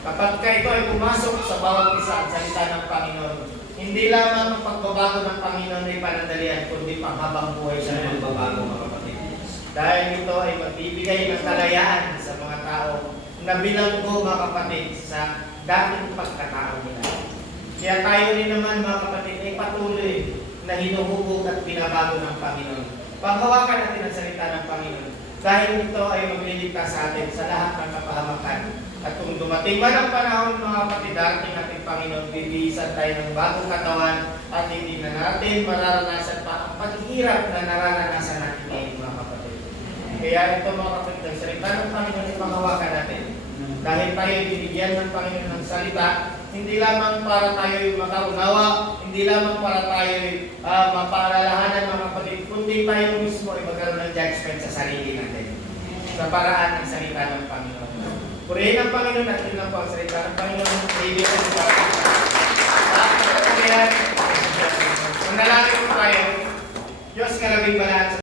Kapag ito ay pumasok sa bawat isa ang salita ng Panginoon, hindi lamang ang pagbabago ng Panginoon ay panandalian, kundi panghabang buhay siya ng magbabago mga kapatid. Dahil ito ay magbibigay ng kalayaan sa mga tao na bilanggo mga kapatid sa dating pagkatao nila. Kaya tayo rin naman mga kapatid ay patuloy na hinuhubog at binabago ng Panginoon. Paghawakan natin ang salita ng Panginoon dahil ito ay magliligtas sa atin sa lahat ng kapahamakan. At kung dumating man ang panahon mga kapatid, dating ating Panginoon, bibihisan tayo ng bagong katawan at hindi na natin mararanasan pa ang paghihirap na nararanasan natin ngayon mga kapatid. Kaya ito mga kapatid, ang salita ng Panginoon ay panghawakan natin. Dahil tayo binigyan ng Panginoon ng salita, hindi lamang para tayo makaunawa, hindi lamang para tayo mapaalalahanan mga kapatid, kundi tayo mismo ay magkaroon ng judgment sa sarili natin sa paraan ng salita ng Panginoon. Purihin ang Panginoon at yun lang po ang salita ng Panginoon. Bibigyan ko para sa kaya, manalangin po tayo. Diyos, kalabing balaan sa